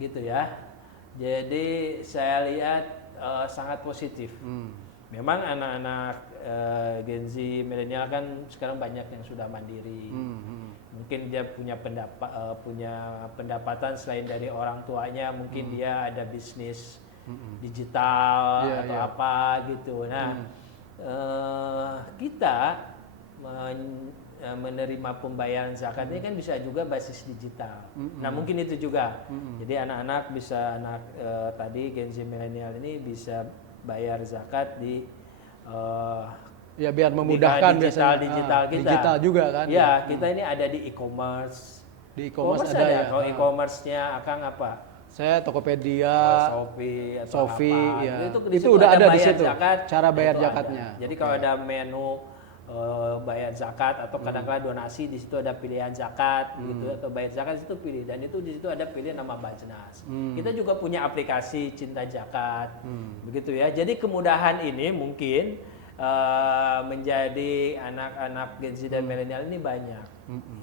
Gitu ya. Jadi saya lihat sangat positif. Memang anak-anak Gen Z milenial kan sekarang banyak yang sudah mandiri. Mungkin dia punya pendapatan selain dari orang tuanya, mungkin dia ada bisnis digital atau apa gitu. Nah, kita menerima pembayaran zakat ini kan bisa juga basis digital. Nah, mungkin itu juga. Jadi anak-anak bisa tadi Gen Z milenial ini bisa bayar zakat di ya biar memudahkan digital kita. Digital juga kan. Ya, kita ini ada di e-commerce. Di e-commerce ada ya. Kalau e-commerce-nya Akang apa? Saya Tokopedia, Shopee atau Shopee, apa. ya. Itu udah ada di bayar situ. Zakat, cara bayar itu zakatnya. Jadi kalau ada menu bayar zakat atau kadang-kadang donasi, di situ ada pilihan zakat gitu, atau bayar zakat itu pilih, dan itu di situ ada pilih nama Basnas. Kita juga punya aplikasi Cinta Zakat, begitu ya. Jadi kemudahan ini mungkin menjadi anak-anak Gen Z dan milenial ini banyak.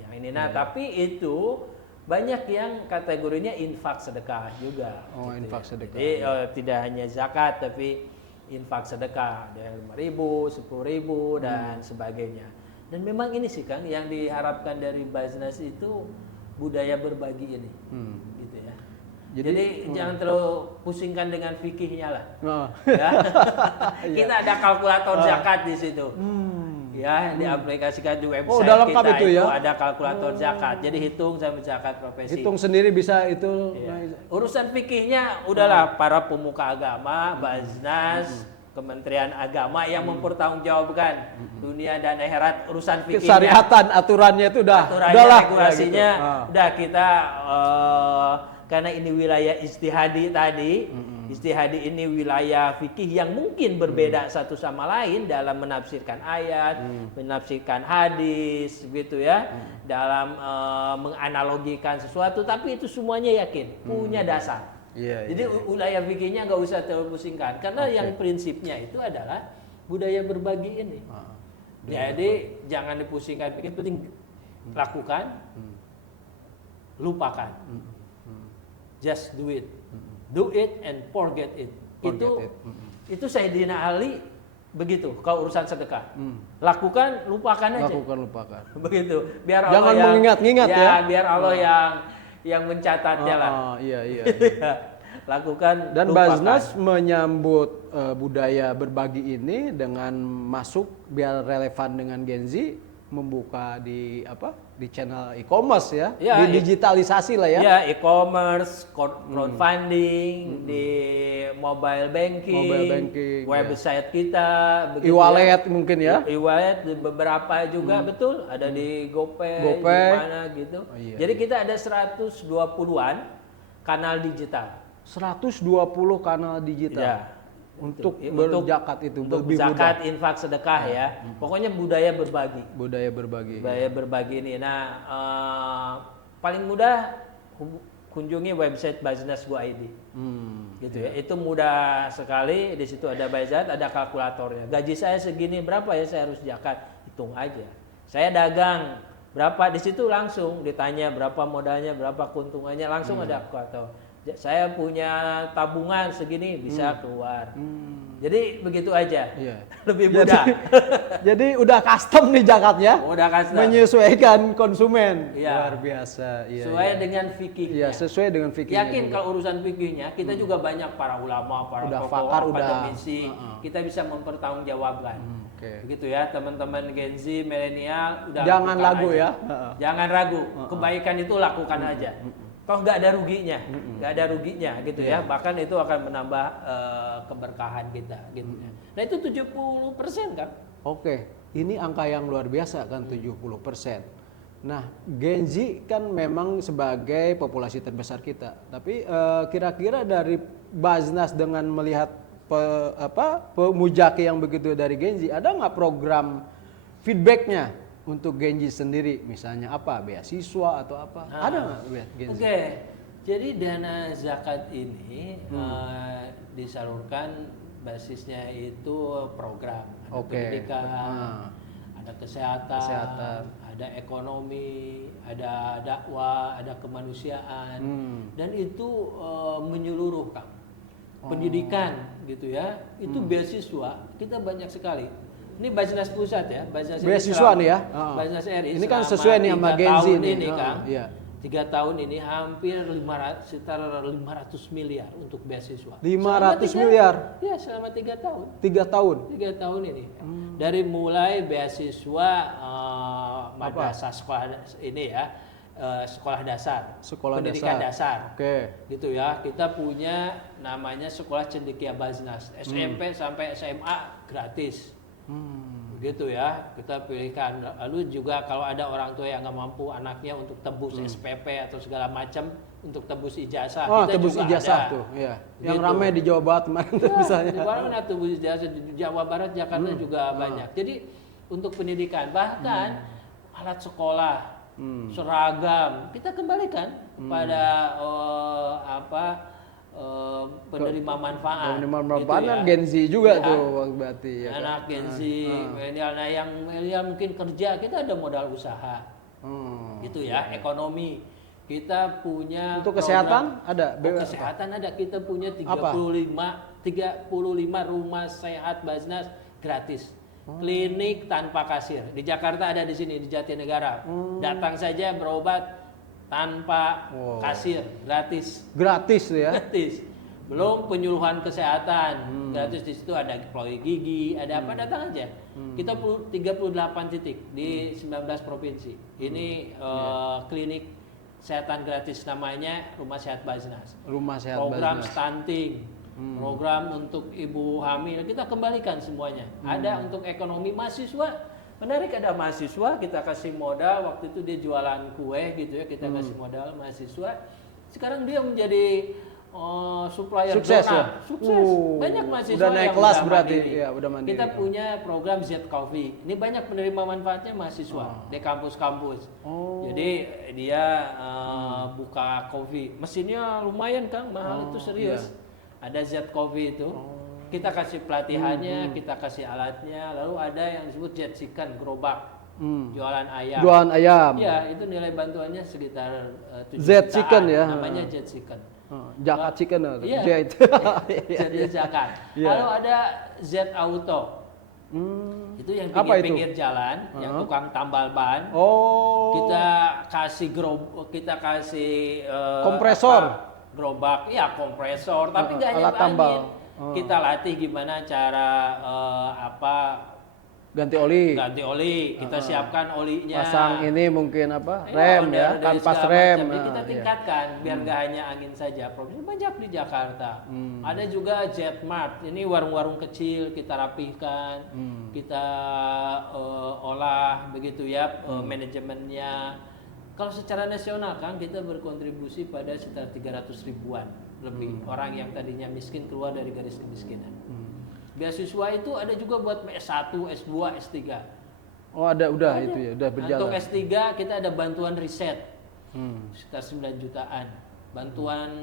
Yang ini, tapi itu banyak yang kategorinya infak sedekah juga. Oh, gitu infak ya. sedekah. Jadi tidak hanya zakat, tapi infak sedekah dari 5.000, 10.000 dan sebagainya. Dan memang ini sih Kang yang diharapkan dari Basnas itu budaya berbagi ini, gitu ya. Jadi jangan terlalu pusingkan dengan fikihnya lah. Ya. Kita ada kalkulator zakat di situ. Ya, diaplikasikan di website udah lengkap kita itu ya? ada kalkulator zakat. Jadi hitung sama zakat profesi. Hitung sendiri bisa itu. Ya. Urusan fikihnya udahlah para pemuka agama, Basnas, Kementerian Agama yang mempertanggungjawabkan dunia dan akhirat urusan fikihnya. Kesyariatan aturannya itu udahlah regulasinya ya, gitu. udah kita karena ini wilayah ijtihadi tadi. Ijtihadi ini wilayah fikih yang mungkin berbeda satu sama lain dalam menafsirkan ayat, menafsirkan hadis gitu ya. Dalam menganalogikan sesuatu, tapi itu semuanya yakin punya dasar. Jadi wilayah fikihnya nggak usah terlalu pusingkan karena yang prinsipnya itu adalah budaya berbagi ini. Jadi jangan dipusingkan, yang penting lakukan, lupakan. Just do it and forget it. Itu Sayyidina Ali begitu. Kalau urusan sedekah, lakukan, lupakan aja. Lupakan. Begitu. Biar Allah jangan mengingat-ingat ya. Biar Allah yang mencatatnya lah. Iya. Lakukan. Dan lupakan. Basnas menyambut budaya berbagi ini dengan masuk biar relevan dengan Gen Z, membuka di channel e-commerce ya, di digitalisasi lah ya. Ya, e-commerce, crowdfunding, di mobile banking, website kita, e-wallet mungkin ya. E-wallet beberapa juga betul, ada di GoPay, di mana gitu. Jadi kita ada 120-an kanal digital. 120 kanal digital. Ya. Untuk berzakat itu untuk lebih zakat, mudah. infak, sedekah ya. Pokoknya budaya berbagi. Budaya berbagi. Budaya berbagi ini. Nah, paling mudah kunjungi website Basnas.go.id. Gitu ya. Itu mudah sekali. Di situ ada budget, ada kalkulatornya. Gaji saya segini, berapa ya saya harus zakat? Hitung aja. Saya dagang berapa, di situ langsung ditanya berapa modalnya, berapa keuntungannya, langsung ada kalkulator. Saya punya tabungan segini bisa keluar. Jadi begitu aja. Lebih mudah. Jadi udah custom nih zakatnya. Udah custom. Menyesuaikan konsumen. Luar biasa. Sesuai dengan fikihnya. Sesuai dengan fikihnya. Yakin kalau urusan fikihnya kita juga banyak para ulama, para tokoh, akademisi. Kita bisa mempertanggungjawabkan. Begitu ya, teman-teman Gen Z, milenial, udah jangan ragu aja. Ya. Jangan ragu. Kebaikan itu lakukan aja. Toh nggak ada ruginya, gitu ya. Bahkan itu akan menambah keberkahan kita, gitu ya. Nah itu 70% kan? Oke, ini angka yang luar biasa kan 70%. Nah, Gen Z kan memang sebagai populasi terbesar kita. Tapi kira-kira dari Basnas dengan melihat pemujaki yang begitu dari Gen Z, ada nggak program feedbacknya untuk Gen Z sendiri, misalnya apa, beasiswa atau apa? Ada nggak Gen Z? Oke, jadi dana zakat ini disalurkan basisnya itu program, ada pendidikan, ada kesehatan, ada ekonomi, ada dakwah, ada kemanusiaan, dan itu menyeluruh Kang. Pendidikan gitu ya, itu beasiswa kita banyak sekali. Ini Basnas pusat ya, beasiswa nih ya. Basnas RI. Ini kan sesuai nih sama Gen Z ini Kang. 3 tahun ini hampir sekitar 500 miliar untuk beasiswa. 500 miliar? Ya, selama 3 tahun. 3 tahun? 3 tahun ini. Dari mulai beasiswa madrasah sekolah ini ya, sekolah dasar, pendidikan dasar. Gitu ya. Kita punya namanya Sekolah Cendekia Basnas, SMP sampai SMA gratis. Gitu ya, kita pilihkan. Lalu juga kalau ada orang tua yang nggak mampu anaknya untuk tebus SPP atau segala macam untuk tebus ijazah, kita tebus juga ijazah ada. Tuh, ya. Gitu. Yang ramai di Jawa Barat kemarin misalnya. Di mana tebus ijazah di Jawa Barat, Jakarta juga banyak. Jadi untuk pendidikan bahkan alat sekolah, seragam kita kembalikan kepada penerima manfaat. Penerima manfaat gitu ya. Gen Z juga tuh berarti ya. Anak Gen Z, milenial. Nah yang milenial mungkin kerja, kita ada modal usaha. Gitu ya, ekonomi. Kita punya untuk kesehatan ada. Kesehatan ada, kita punya 35 35 rumah sehat Basnas gratis. Klinik tanpa kasir. Di Jakarta ada di sini, di Jatinegara. Datang saja berobat tanpa kasir, gratis. Gratis tuh ya. Gratis. Belum penyuluhan kesehatan. Gratis, di situ ada ploy gigi, ada apa, datang aja. Kita 38 titik di 19 provinsi. Ini klinik kesehatan gratis, namanya Rumah Sehat Basnas. Rumah Sehat Program Basnas. stunting, program untuk ibu hamil, kita kembalikan semuanya. Ada untuk ekonomi mahasiswa, menarik, ada mahasiswa kita kasih modal. Waktu itu dia jualan kue gitu ya, kita kasih modal mahasiswa. Sekarang dia menjadi supplier Sukses donat. ya? Sukses. Banyak mahasiswa udah naik yang kelas udah berarti. mandiri. Ya, udah mandiri. Kita punya program Z Coffee. Ini banyak penerima manfaatnya mahasiswa di kampus-kampus. Jadi dia buka kopi. Mesinnya lumayan Kang, mahal itu serius. Ada Z Coffee itu. Kita kasih pelatihannya, kita kasih alatnya. Lalu ada yang disebut Jet Chicken, gerobak. Jualan ayam. Jualan ayam. Ya, itu nilai bantuannya sekitar 7 Z jutaan. Chicken ya. Namanya Jet Chicken. Jaka Chicken. Iya. Jet. Z Jakarta. Iya. Lalu ada Z Auto. Itu yang Apa itu? pinggir jalan, yang tukang tambal ban. Oh. Kita kasih Kompresor. gerobak, ya kompresor, tapi nggak hanya alat tambal. angin. Kita latih gimana cara Ganti oli. kita siapkan olinya. Pasang ini mungkin apa? Ya, Rem ya, dari kanvas segala rem. macam. Jadi kita tingkatkan biar nggak hanya angin saja. Problemnya banyak di Jakarta. Ada juga Jetmart. Ini warung-warung kecil kita rapihkan, kita olah begitu ya manajemennya. Kalau secara nasional kan kita berkontribusi pada sekitar 300 ribuan lebih orang yang tadinya miskin keluar dari garis kemiskinan. Beasiswa itu ada juga buat S1, S2, S3. Oh ada, udah itu ya, udah berjalan. Untuk S3 kita ada bantuan riset sekitar 9 jutaan. Bantuan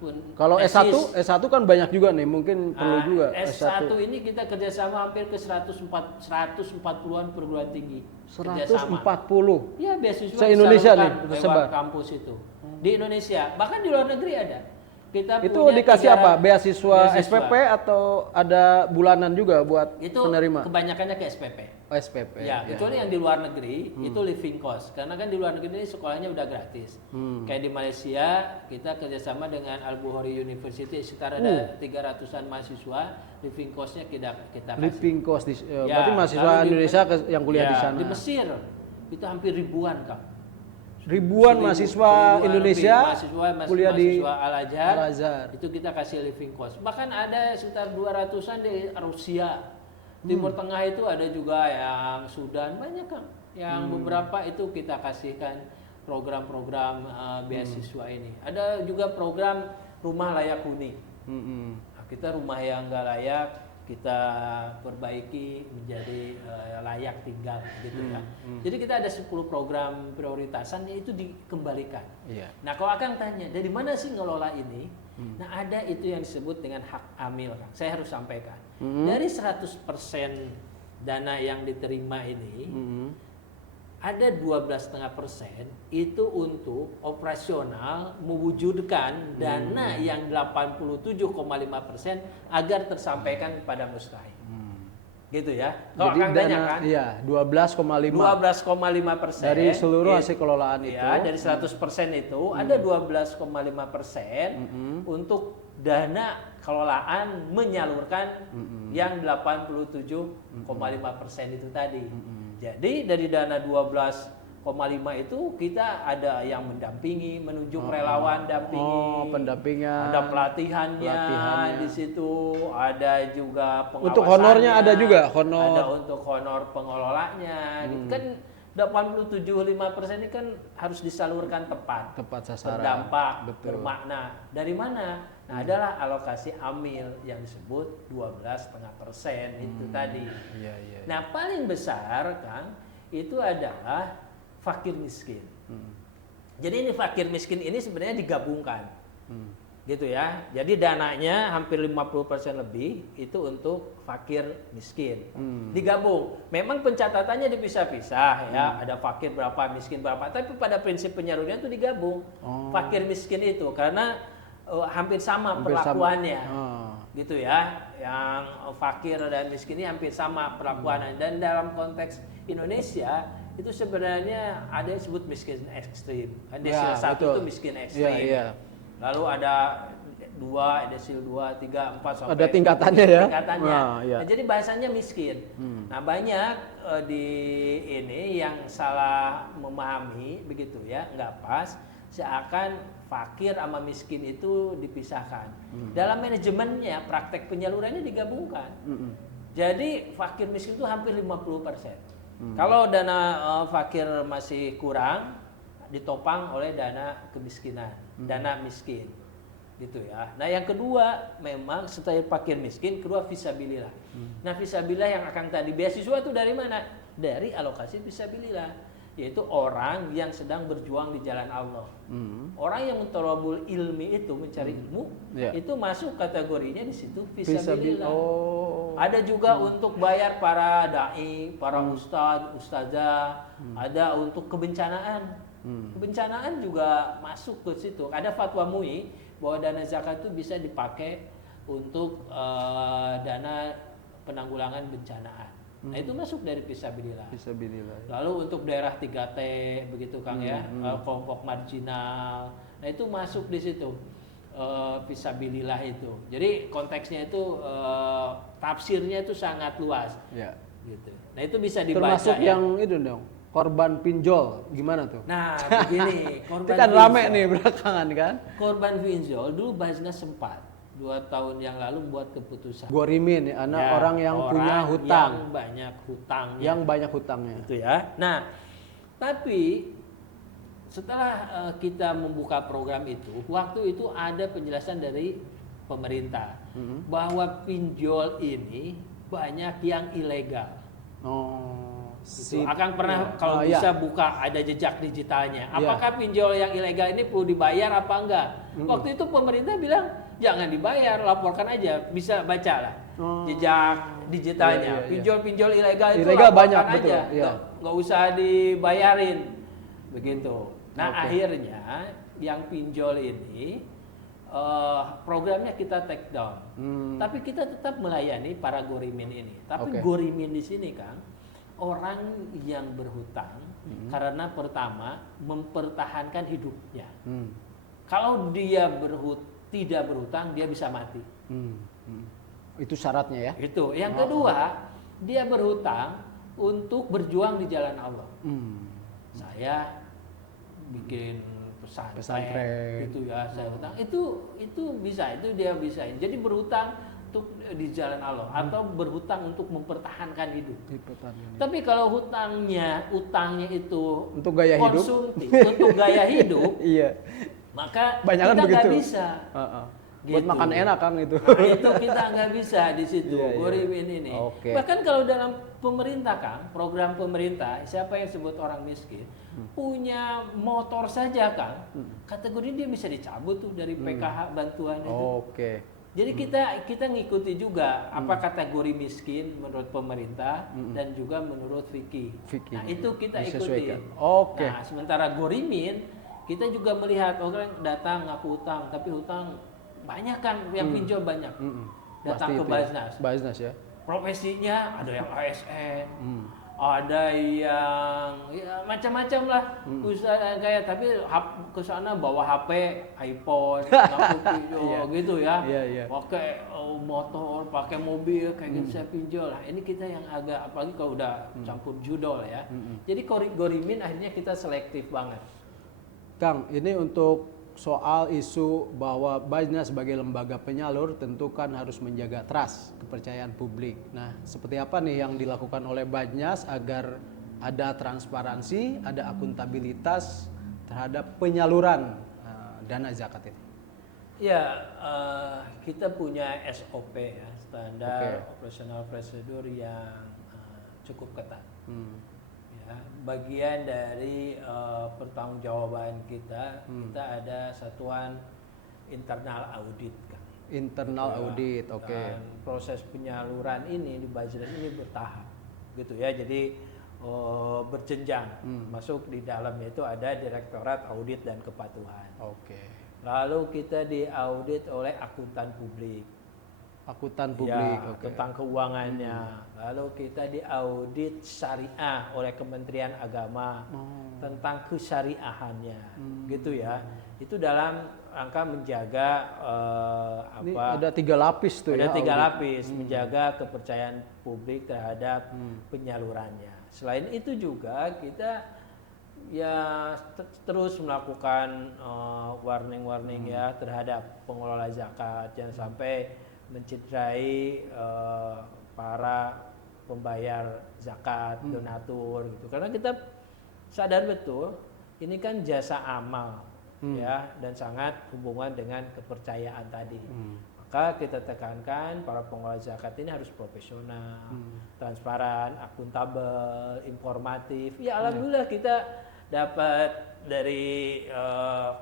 pun Kalau tesis. S1 kan banyak juga nih, mungkin perlu juga S1 ini kita kerjasama hampir ke 140-an perguruan tinggi. 140. Ya, beasiswa Se-Indonesia nih, disalurkan tersebar. lewat kampus itu. Di Indonesia, bahkan di luar negeri ada. Kita Itu punya dikasih apa? 300 Beasiswa SPP atau ada bulanan juga buat itu penerima? kebanyakannya ke SPP. Oh, SPP. Ya, kecuali yang di luar negeri itu living cost. Karena kan di luar negeri ini sekolahnya udah gratis. Kayak di Malaysia kita kerjasama dengan Al-Bukhari University, sekitar ada 300-an mahasiswa, living costnya kita kasih. Living cost Ya, berarti mahasiswa lalu di- Indonesia yang kuliah ya, di sana. Di Mesir itu hampir ribuan Kang. Ribuan mahasiswa Indonesia kuliah di Al-Azhar, Al-Azhar. itu kita kasih living cost. Bahkan ada sekitar 200-an di Rusia. Timur Tengah itu ada juga yang Sudan, banyak Kang. Yang beberapa itu kita kasihkan program-program beasiswa ini. Ada juga program rumah layak huni. Nah, kita rumah yang nggak layak kita perbaiki menjadi layak tinggal gitu ya. Jadi kita ada 10 program prioritasan itu dikembalikan. Iya. Nah, kalau Akang tanya dari mana sih ngelola ini? Nah, ada itu yang disebut dengan hak amil, Kang. Saya harus sampaikan. Dari 100% dana yang diterima ini ada 12,5% itu untuk operasional mewujudkan dana yang 87,5% agar tersampaikan kepada mustahik. Gitu ya. Kalau Jadi Akang tanya dana kan, iya 12,5 12,5% dari seluruh hasil kelolaan itu. Ya, dari 100% itu ada 12,5% untuk dana kelolaan menyalurkan yang 87,5% itu tadi. Jadi dari dana 12,5 itu kita ada yang mendampingi, menunjuk relawan dampingi. Pendampingan. Ada pelatihannya di situ, ada juga pengawasannya. Untuk honornya ada juga, honor. Ada untuk honor pengelolanya. Kan 87,5% ini kan harus disalurkan tepat. Tepat sasaran. Berdampak, Betul. bermakna. Dari mana? Nah, adalah alokasi amil yang disebut 12,5% itu tadi. Iya, iya. Nah, paling besar Kang itu adalah fakir miskin. Jadi ini fakir miskin ini sebenarnya digabungkan. Gitu ya. Jadi dananya hampir 50% lebih itu untuk fakir miskin. Digabung. Memang pencatatannya dipisah-pisah ya, ada fakir berapa, miskin berapa, tapi pada prinsip penyalurannya itu digabung. Fakir miskin itu karena hampir sama perlakuannya. gitu ya, yang fakir dan miskin ini hampir sama perlakuannya. Dan dalam konteks Indonesia itu sebenarnya ada yang disebut miskin ekstrim. Desil 1 itu miskin ekstrim. Lalu ada 2, desil 2, 3, 4 sampai ada tingkatannya ya. Tingkatannya. Nah, jadi bahasanya miskin. Nah, banyak di ini yang salah memahami begitu ya, nggak pas, seakan fakir sama miskin itu dipisahkan. Dalam manajemennya, praktek penyalurannya digabungkan. Jadi fakir miskin itu hampir 50%. Kalau dana fakir masih kurang, ditopang oleh dana kemiskinan, dana miskin. Gitu ya. Nah, yang kedua memang setelah fakir miskin, kedua fisabilillah. Nah, fisabilillah yang akan tadi beasiswa itu dari mana? Dari alokasi fisabilillah, yaitu orang yang sedang berjuang di jalan Allah. Orang yang mentolabul ilmi itu mencari ilmu, itu masuk kategorinya di situ fisabilillah. Ada juga untuk bayar para dai, para ustazah, ada untuk kebencanaan. Kebencanaan juga masuk ke situ. Ada fatwa MUI bahwa dana zakat itu bisa dipakai untuk dana penanggulangan bencanaan. Nah, itu masuk dari fisabilillah. Lalu untuk daerah 3T begitu Kang ya, kelompok marginal. Nah, itu masuk di situ. Fisabilillah itu. Jadi konteksnya itu tafsirnya itu sangat luas. Gitu. Nah, itu bisa dibaca. Termasuk yang itu dong. Korban pinjol, gimana tuh? Nah, begini, korban itu kan pinjol. rame nih belakangan kan? Korban pinjol dulu Basnas sempat 2 tahun yang lalu buat keputusan. Gorimin ya, orang yang punya hutang. Yang banyak hutangnya. Yang banyak hutangnya. Itu ya. Nah, tapi setelah kita membuka program itu, waktu itu ada penjelasan dari pemerintah bahwa pinjol ini banyak yang ilegal. Gitu. Akan pernah kalau bisa buka ada jejak digitalnya. Apakah pinjol yang ilegal ini perlu dibayar apa enggak? Waktu itu pemerintah bilang jangan dibayar, laporkan aja, bisa baca lah jejak digitalnya. Pinjol-pinjol ilegal itu laporkan banyak, aja, nggak usah dibayarin, begitu. Nah akhirnya yang pinjol ini programnya kita take down, tapi kita tetap melayani para gorimin ini. Tapi gorimin di sini Kang, orang yang berhutang karena pertama mempertahankan hidupnya. Kalau dia tidak berhutang, dia bisa mati. Itu syaratnya ya? Itu. Yang kedua, dia berhutang untuk berjuang di jalan Allah. Saya bikin pesantren gitu ya, saya hutang. Itu bisa, itu dia bisa. Jadi berhutang untuk di jalan Allah atau berhutang untuk mempertahankan hidup. Tapi kalau utangnya itu untuk gaya konsumtif, untuk gaya hidup, maka kita nggak bisa. Buat makan enak Kang itu. Nah, itu kita nggak bisa di situ. Gorimin ini. Bahkan kalau dalam pemerintah Kang, program pemerintah, siapa yang sebut orang miskin punya motor saja Kang, kategori dia bisa dicabut tuh dari PKH bantuan itu. Jadi kita ngikuti juga apa kategori miskin menurut pemerintah dan juga menurut fikih. Nah, itu kita ikuti. Nah, sementara gorimin kita juga melihat orang datang ngaku hutang, tapi hutang banyak kan yang pinjol banyak. Datang ke Basnas ya. Profesinya ada yang ASN, ada yang ya macam-macam lah usaha kayak, tapi ke sana bawa HP, iPhone, gitu ya. Pakai motor, pakai mobil kayak gitu saya pinjol. Nah, ini kita yang agak apalagi kalau udah campur judol ya. Jadi gorimin akhirnya kita selektif banget. Kang, ini untuk soal isu bahwa Basnas sebagai lembaga penyalur tentu kan harus menjaga trust, kepercayaan publik. Nah, seperti apa nih yang dilakukan oleh Basnas agar ada transparansi, ada akuntabilitas terhadap penyaluran dana zakat ini? Ya, kita punya SOP ya, standar operasional prosedur yang cukup ketat. Ya, bagian dari pertanggungjawaban kita ada satuan internal audit kan. Internal audit, Dan proses penyaluran ini di Basnas ini bertahap, gitu ya. Jadi berjenjang. Masuk di dalamnya itu ada Direktorat Audit dan Kepatuhan. Lalu kita diaudit oleh akuntan publik. Akuntan ya, publik. Oke. tentang keuangannya. Lalu kita diaudit syariah oleh Kementerian Agama tentang kesyariahannya, gitu ya. Itu dalam rangka menjaga Ini ada 3 lapis tuh ada ya. 3 audit. lapis, menjaga kepercayaan publik terhadap penyalurannya. Selain itu juga kita ya terus melakukan warning-warning ya terhadap pengelola zakat, jangan sampai mencederai para pembayar zakat, donatur gitu. Karena kita sadar betul ini kan jasa amal ya dan sangat hubungan dengan kepercayaan tadi. Maka kita tekankan para pengelola zakat ini harus profesional, transparan, akuntabel, informatif. Ya alhamdulillah kita dapat dari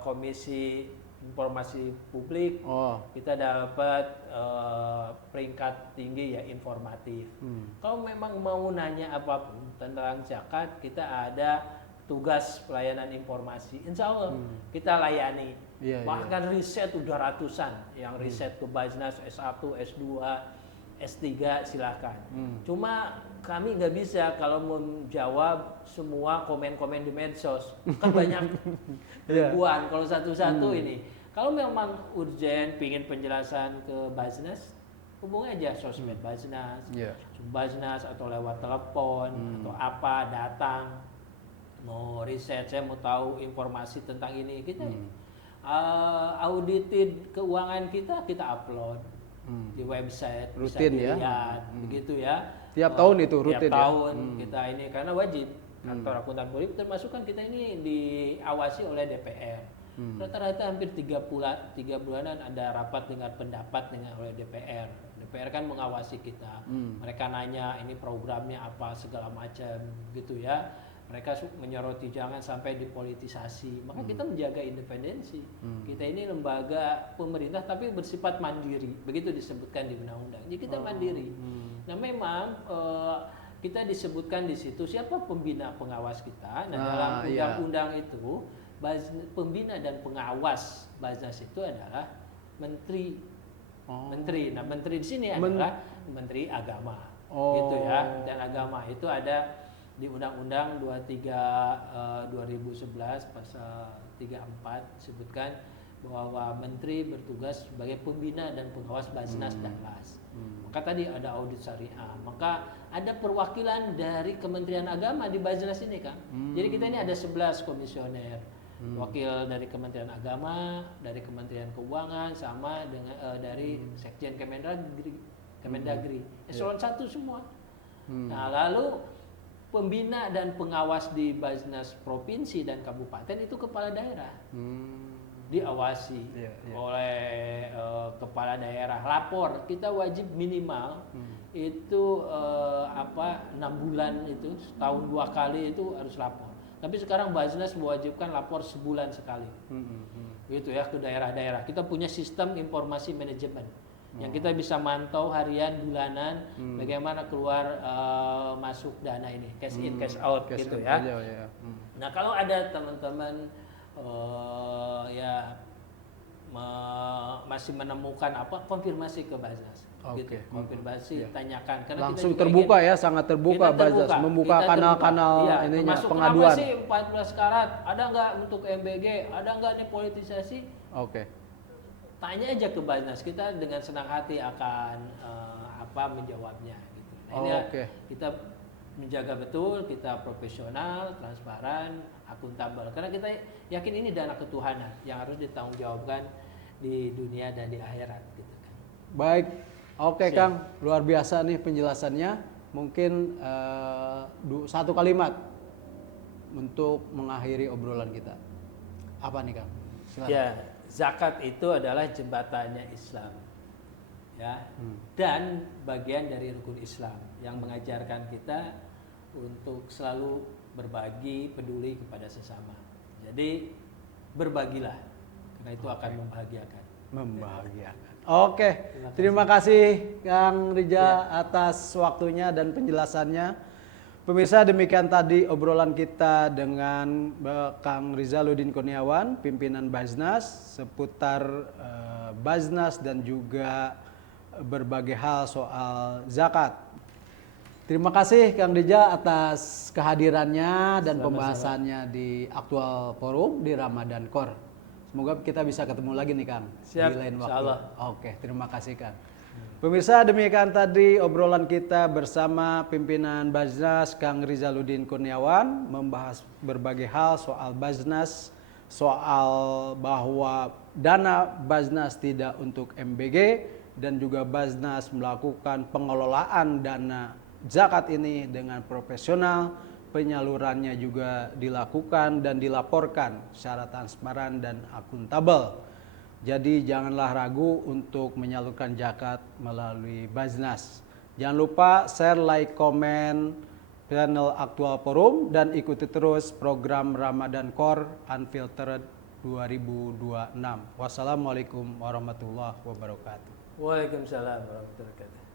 Komisi Informasi Publik, kita dapat peringkat tinggi ya informatif. Kalau memang mau nanya apapun tentang zakat, kita ada tugas pelayanan informasi. Insya Allah kita layani. Bahkan riset udah ratusan, yang riset ke Bajnas S1, S2, S3 silakan. Cuma kami nggak bisa kalau menjawab semua komen-komen di medsos, kan banyak ribuan. Kalau satu-satu ini, kalau memang urgent, pingin penjelasan ke Bajnas, hubungi aja sosmed Bajnas, Bajnas atau lewat telepon atau apa, datang. Mau riset, saya mau tahu informasi tentang ini, kita audited keuangan kita upload di website, rutin bisa dilihat, begitu ya. Tiap tahun itu rutin tiap tahun kita ini karena wajib kantor akuntan publik, termasuk kan kita ini diawasi oleh DPR. Rata-rata hampir 3 bulanan ada rapat dengar pendapat oleh DPR. DPR kan mengawasi kita. Mereka nanya ini programnya apa segala macam gitu ya. Mereka menyoroti jangan sampai dipolitisasi. Maka kita menjaga independensi. Kita ini lembaga pemerintah tapi bersifat mandiri. Begitu disebutkan di undang-undang. Jadi kita mandiri. Nah memang kita disebutkan di situ siapa pembina pengawas kita. Nah dalam undang-undang itu pembina dan pengawas Bajnas itu adalah menteri. Menteri. Nah menteri di sini adalah Menteri Agama. Gitu ya. Dan agama itu ada di Undang-Undang 23 2011 pasal 34 disebutkan bahwa menteri bertugas sebagai pembina dan pengawas Bajnas dan LAS. Maka tadi ada audit syariah, maka ada perwakilan dari Kementerian Agama di Bajnas ini kan. Jadi kita ini ada 11 komisioner. Wakil dari Kementerian Agama, dari Kementerian Keuangan, sama dengan dari Sekjen Kemendagri. Eselon 1 semua. Nah, lalu pembina dan pengawas di Bajnas provinsi dan kabupaten itu kepala daerah. Diawasi oleh kepala daerah. Lapor, kita wajib minimal itu 6 bulan itu, setahun 2 kali itu harus lapor. Tapi sekarang Bajnas mewajibkan lapor sebulan sekali. Gitu ya ke daerah-daerah. Kita punya sistem informasi manajemen yang kita bisa mantau harian, bulanan, bagaimana keluar masuk dana ini, cash in, cash out gitu ya. Nah kalau ada teman-teman masih menemukan apa, konfirmasi ke Bajnas. Gitu. Konfirmasi, tanyakan. Karena langsung kita terbuka ya, sangat terbuka Bajnas, membuka kanal-kanal ininya pengaduan. Masih 14 karat, ada nggak untuk MBG, ada nggak nih politisasi? Tanya aja ke Bajnas, kita dengan senang hati akan menjawabnya. Gitu. Nah, ini kita menjaga betul, kita profesional, transparan, akuntabel. Karena kita yakin ini dana ketuhanan yang harus ditanggungjawabkan di dunia dan di akhirat. Gitu kan. Baik, Kang, luar biasa nih penjelasannya. Mungkin satu kalimat untuk mengakhiri obrolan kita. Apa nih Kang? Silakan. Ya, zakat itu adalah jembatannya Islam. Ya. Dan bagian dari rukun Islam yang mengajarkan kita untuk selalu berbagi, peduli kepada sesama. Jadi berbagilah, karena itu akan membahagiakan. Terima kasih Kang Rijal atas waktunya dan penjelasannya. Pemirsa, demikian tadi obrolan kita dengan Kang Rizaluddin Kurniawan, pimpinan Bajnas, seputar Bajnas dan juga berbagai hal soal zakat. Terima kasih Kang Dija atas kehadirannya dan pembahasannya di Aktual Forum di Ramadan Core. Semoga kita bisa ketemu lagi nih Kang Siap, di lain waktu. insyaallah. Oke, terima kasih Kang. Pemirsa, demikian tadi obrolan kita bersama pimpinan Bajnas Kang Rizaluddin Kurniawan membahas berbagai hal soal Bajnas, soal bahwa dana Bajnas tidak untuk MBG dan juga Bajnas melakukan pengelolaan dana zakat ini dengan profesional, penyalurannya juga dilakukan dan dilaporkan secara transparan dan akuntabel. Jadi janganlah ragu untuk menyalurkan zakat melalui Bajnas. Jangan lupa share, like, komen channel Aktual Forum dan ikuti terus program Ramadan Core Unfiltered 2026. Wassalamualaikum warahmatullahi wabarakatuh. Waalaikumsalam warahmatullahi wabarakatuh.